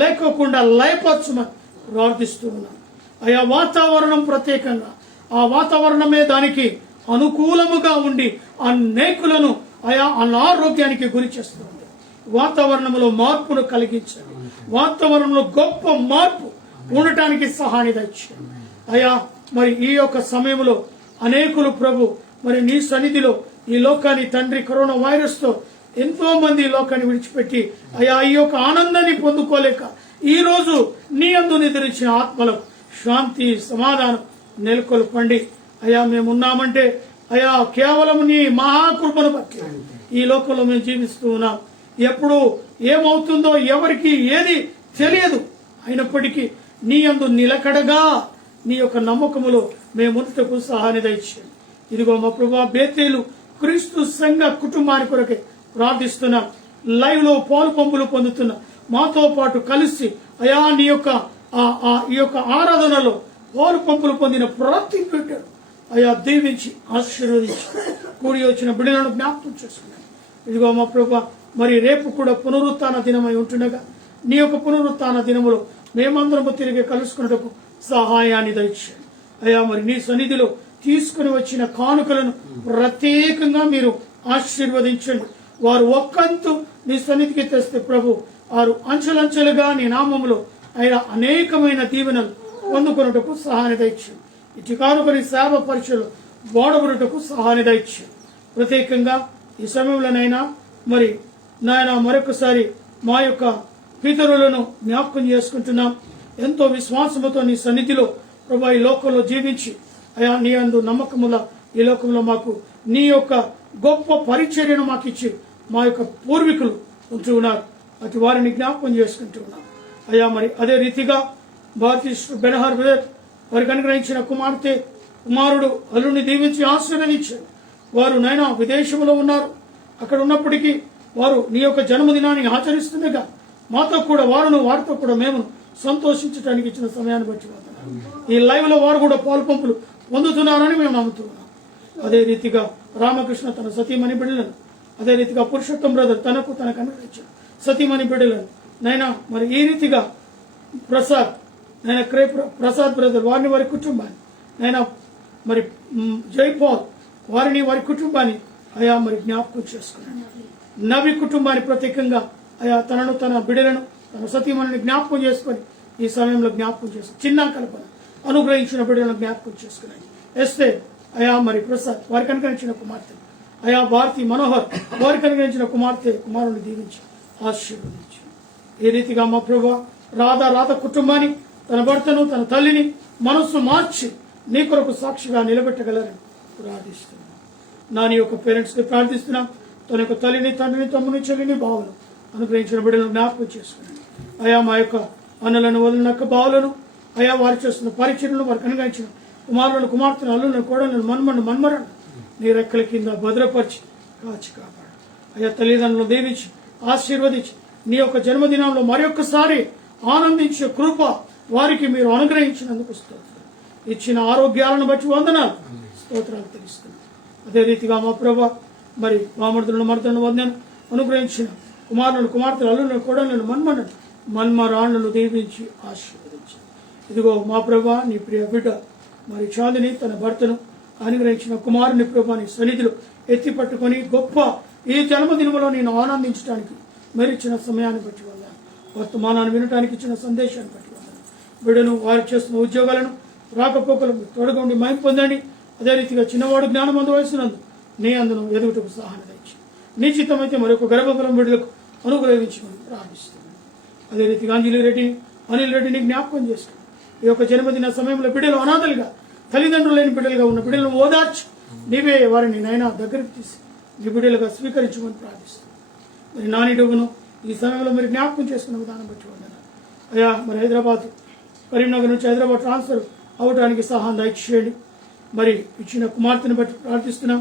లేకోకుండా లయపరచమని ప్రార్థిస్తూ ఉన్నాం. అయా వాతావరణం ప్రత్యేకంగా ఆ వాతావరణమే దానికి అనుకూలముగా ఉండి అనేకులను అయా అనారోగ్యానికి గురి చేస్తుంది. వాతావరణంలో మార్పును కలిగించండి. వాతావరణంలో గొప్ప మార్పు ఉండటానికి సహాయం దయచేయండి. అయా మరి ఈ యొక్క సమయంలో అనేకులు ప్రభు మరి నీ సన్నిధిలో ఈ లోకాన్ని తండ్రి కరోనా వైరస్ తో ఎంతో మంది ఈ లోకాన్ని విడిచిపెట్టి అయా ఈ యొక్క ఆనందాన్ని పొందుకోలేక ఈ రోజు నీ యందు నిద్రించిన ఆత్మలకు శాంతి సమాధానం నెలకొల్పండి. అయా మేమున్నామంటే అయా కేవలం నీ మహాకృపను బట్టి ఈ లోకంలో మేము జీవిస్తూ ఉన్నాం. ఎప్పుడు ఏమవుతుందో ఎవరికి ఏది తెలియదు. అయినప్పటికీ నీ యందు నిలకడగా నీ యొక్క నమ్మకములో మేముంటకు సహాయం దయచేయండి. ఇదిగో మా ప్రభా బేతేలు క్రీస్తు సంఘ కుటుంబానికి కొరకే ప్రార్థిస్తున్నాం. లైవ్ లో పాలు పంపులు పొందుతున్న మాతో పాటు కలిసి అయా నీ యొక్క ఈ యొక్క ఆరాధనలో పాలు పంపులు పొందిన ప్రతి బిడ్డను అయా దీవించి ఆశీర్వదించి కూడి వచ్చిన బిడ్డలను జ్ఞాపకం చేసుకున్నాం. ఇదిగో మా ప్రభా మరి రేపు కూడా పునరుత్థాన దినమై ఉంటుండగా నీ యొక్క పునరుత్థాన దినములో మేమందరము తిరిగి కలుసుకున్నటకు సహాయాన్ని దయచేయండి. అయా మరి నీ సన్నిధిలో తీసుకుని వచ్చిన కానుకలను ప్రత్యేకంగా మీరు ఆశీర్వదించండి. వారు ఒక్కంతు నీ సన్నిధికి తెస్తే ప్రభు వారు అంచెలంచెలుగా నీ నామములో ఆయన అనేకమైన దీవెనలు పొందుకున్నటకు సహాయం దయచేయండి. ఇటు కానుకని సేవ పరీక్షలు వాడబడుటకు సహాయం దయచేయండి. ప్రత్యేకంగా ఈ సమయంలోనైనా మరి నాయన మరొకసారి మా యొక్క పితరులను జ్ఞాపకం చేసుకుంటున్నాం. ఎంతో విశ్వాసముతో నీ సన్నిధిలో ప్రభా ఈ లోకంలో జీవించి అయా నీ అందు నమ్మకముల ఈ లోకంలో మాకు నీ యొక్క గొప్ప పరిచర్యను మాకు ఇచ్చి మా యొక్క పూర్వీకులు ఉంటూ ఉన్నారు. అటు వారిని జ్ఞాపకం చేసుకుంటూ ఉన్నాం. అయా మరి అదే రీతిగా భారతీయ బెనహర్ బ్రదర్ వారికి అనుగ్రహించిన కుమారుడు అల్లుని దీవించి ఆశీర్వదించారు. వారు నైనా విదేశంలో ఉన్నారు. అక్కడ ఉన్నప్పటికీ వారు నీ యొక్క జన్మదినాన్ని ఆచరిస్తుండగా మాతో కూడా వారితో కూడా మేము సంతోషించడానికి ఇచ్చిన సమయాన్ని బట్టి ఈ లైవ్ లో వారు కూడా పాలు పంపులు పొందుతున్నారని మేము నమ్ముతున్నాం. అదే రీతిగా రామకృష్ణ తన సతీమణి బిడ్డలను, అదే రీతిగా పురుషోత్తం బ్రదర్ తనకు అనుగ్రహించారు సతీమణి బిడ్డలను నైనా మరి ఈ రీతిగా ప్రసాద్ బ్రదర్ వారిని వారి కుటుంబాన్ని నైనా మరి జైపాల్ వారిని వారి కుటుంబాన్ని అయా మరి జ్ఞాపకం చేసుకున్నాను. నవి కుటుంబాన్ని ప్రత్యేకంగా అయా తనను తన బిడ్డలను తన సతీమణిని జ్ఞాపకం చేసుకొని ఈ సమయంలో జ్ఞాపకం చేసుకుని చిన్న కల్పన అనుగ్రహించిన బిడ్డలను జ్ఞాపకం చేసుకున్నాను. ఎస్తే అయా మరి ప్రసాద్ వారికి అనుగ్రహించిన కుమార్తె అయా భారతి మనోహర్ వారికి అనుగ్రహించిన కుమారుని దీవించి ఆశీర్వదించి ఈ రీతిగా మా ప్రభా రాధ కుటుంబాన్ని తన భర్తను తన తల్లిని మనస్సు మార్చి నీ కొరకు సాక్షిగా నిలబెట్టగలరని ప్రార్థిస్తున్నాను. నా నీ యొక్క పేరెంట్స్ కి ప్రార్థిస్తున్నాం. తన యొక్క తల్లిని తండ్రిని తమ్ముని చెల్లిని బావులను అనుగ్రహించిన బిడ్డలను జ్ఞాపకం చేసుకున్నాను. అయా మా యొక్క అన్నలను వదిలిన బావులను అయా వారు చేస్తున్న పరిచయలను వారికి అనుగ్రహించిన కుమారులను కుమార్తెను అల్లులను కోడలను మన్మరను నీ రెక్కల కింద భద్రపరిచి కాచి కాపాడు. అయా తల్లిదండ్రులను దీవించి ఆశీర్వదించి నీ యొక్క జన్మదినంలో మరొకసారి ఆనందించే కృప వారికి మీరు అనుగ్రహించినందుకు స్తోత్రం. ఇచ్చిన ఆరోగ్యాలను బట్టి వందనాలు స్తోత్రాలు తెలుస్తున్నాను. అదే రీతిగా మా ప్రభా మరి మామర్దులను మర్దలను వందను అనుగ్రహించిన కుమారులను కుమార్తెలు అల్లులను కోడలను మన్మరాళ్లను దీవించి ఆశీర్వదించి ఇదిగో మా ప్రభా నీ ప్రియ బిడ్డ మరి చాందిని తన భర్తను అనుగ్రహించిన కుమారుని ప్రభా నీ సన్నిధిలో ఎత్తి పట్టుకొని గొప్ప ఈ జన్మదినములో నేను ఆనందించడానికి మరిచ్చిన సమయాన్ని బట్టి వందను. వర్తమానాన్ని వినడానికి ఇచ్చిన సందేశాన్ని బట్టి వందను. బిడ్డను వారు చేస్తున్న ఉద్యోగాలను రాకపోకలకు తోడుగా ఉండి మయం పొందండి. అదే రీతిగా చిన్నవాడు జ్ఞానమందు వయసునందు నీ అందును ఎదుగుటకు సహాయం దయచి నీ చిత్తమైతే మరొక గర్భఫలం బిడ్డలకు అనుగ్రహించమని ప్రార్థిస్తున్నాను. అదే రీతిగా అనిల్ రెడ్డిని జ్ఞాపకం చేసుకుని ఈ యొక్క జన్మదిన సమయంలో బిడ్డలు అనాథలుగా తల్లిదండ్రులు లేని బిడ్డలుగా ఉన్న బిడ్డలను ఓదార్చి నీవే వారిని నైనా దగ్గరికి తీసి నీ బిడ్డలుగా స్వీకరించమని ప్రార్థిస్తాను. మరి నాని డబ్బును ఈ సమయంలో మీరు జ్ఞాపకం చేసుకున్న విధానం బట్టి వందనాలు అయ్యా. మరి హైదరాబాద్ కరీంనగర్ నుంచి హైదరాబాద్ ట్రాన్స్ఫర్ అవడానికి సహాయం దయచేయండి. మరి ఇచ్చిన కుమార్తెను బట్టి ప్రార్థిస్తున్నాం.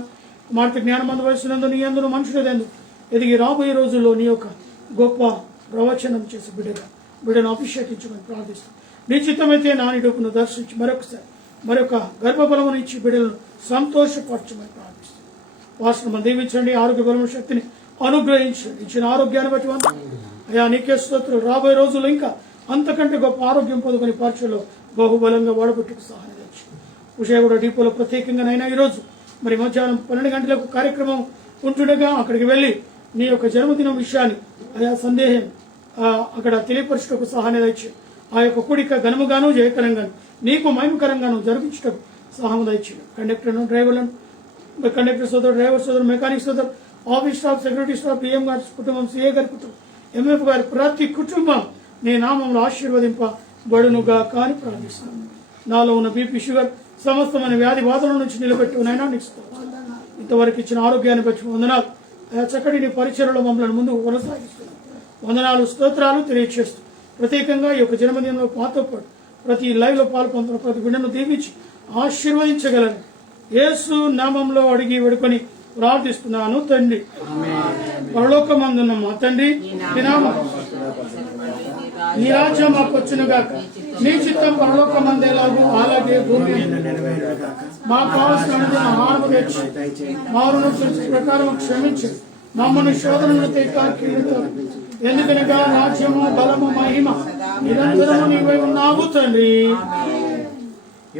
కుమార్తె జ్ఞానమంద వయసునందు నీ అందరూ మనుషులదందు ఎదిగి రాబోయే రోజుల్లో నీ యొక్క గొప్ప ప్రవచనం చేసి బిడ్డను అభిషేకించమని ప్రార్థిస్తాం. నీ చిత్తమైతే నాని డబ్బును దర్శించి మరొక గర్భబలమును ఇచ్చి బిడ్డలను సంతోషపరచమని ప్రార్థిస్తాం. వాసన దీవించండి, ఆరోగ్య బలము శక్తిని అనుగ్రహించండి. ఇచ్చిన ఆరోగ్యాన్ని బట్టి అయ్యా నీకే స్తోత్రం. రాబోయే రోజుల్లో ఇంకా అంతకంటే గొప్ప ఆరోగ్యం పొందుకుని పరీక్షలో బహుబలంగా వాడబెట్టుకు సహాయం తెచ్చు. ఉషయగూడ డిపోలో ప్రత్యేకంగానైనా ఈరోజు మరి మధ్యాహ్నం 12 గంటలకు కార్యక్రమం ఉంటుండగా అక్కడికి వెళ్ళి నీ యొక్క జన్మదినం విషయాన్ని అయా సందేహం అక్కడ తెలియపరచుటకు సహాయం తెచ్చు. ఆ యొక్క కూడిక ఘనముగాను జయకరంగాను నీకు మహిమకరంగాను జరిపించుటకు సహాయం తెచ్చు. కండక్టర్ను డ్రైవర్లను కండక్టర్ సోదరు, డ్రైవర్ సోదరు, మెకానిక్ సోదరు, office staff, security staff, PM గారి కుటుంబం, సిఏ గారి కుటుంబం, ఎంఎఫ్ గారి ప్రతి కుటుంబం నీ నామంలో ఆశీర్వదింపబడునుగా కానీ ప్రార్థిస్తున్నాను. నాలో ఉన్న బీపీ, షుగర్ సమస్తమైన వ్యాధి బాధల నుంచి నిలబెట్టునైనా నీకు ఇంతవరకు ఇచ్చిన ఆరోగ్యాన్ని బట్టి వందనాలు. చక్కటి నీ పరిచయలో మమ్మల్ని ముందుకు కొనసాగిస్తున్నాను. వందనాలు, స్తోత్రాలు తెలియచేస్తూ ప్రత్యేకంగా ఈ యొక్క జన్మదినంలో మాతో పాటు ప్రతి లైవ్లో పాల్పొందుతున్న ప్రతి బిడ్డను దీవించి ఆశీర్వదించగలను. యేసు నామంలో అడిగి వేడుకొని ప్రార్థిస్తున్నాను తండ్రి. పరలోకమందున్న మా తండ్రి, నీ రాజ్యం మాకు వచ్చునుగాక, నీ చిత్తం పరలోకమందేలాగు అలాగే భూమి మా కావలసిన ఆహారము తెచ్చి మారును ప్రకారం క్షమించి మమ్మల్ని శోధనలు ఎందుకనగా రాజ్యము, బలము, మహిమ నిరంతరము నీవై ఉన్నావు తండ్రి.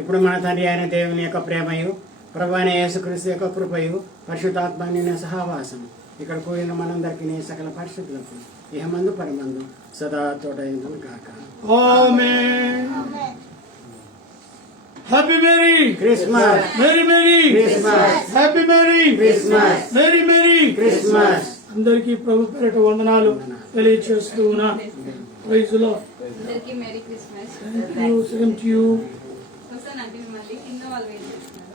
ఇప్పుడు మన తండ్రి అయిన దేవుని యొక్క ప్రేమయు, ప్రభు అయిన యేసుక్రీస్తు యొక్క కృపయు, పరిశుద్ధాత్మ సహవాసము ఇక్కడ కూడిన మనందరికీ నీ సకల పరిశుద్ధులకు ఇహమందు పరమందు సదా తోడైందును గాక. Amen. Happy merry Christmas, merry merry Christmas, happy merry Christmas, merry merry Christmas. అందరికీ ప్రభు పేరిట వందనాలు తెలియచేస్తూ ఉన్నా. Praise the Lord. అందరికీ merry Christmas. Thank you. Same to you.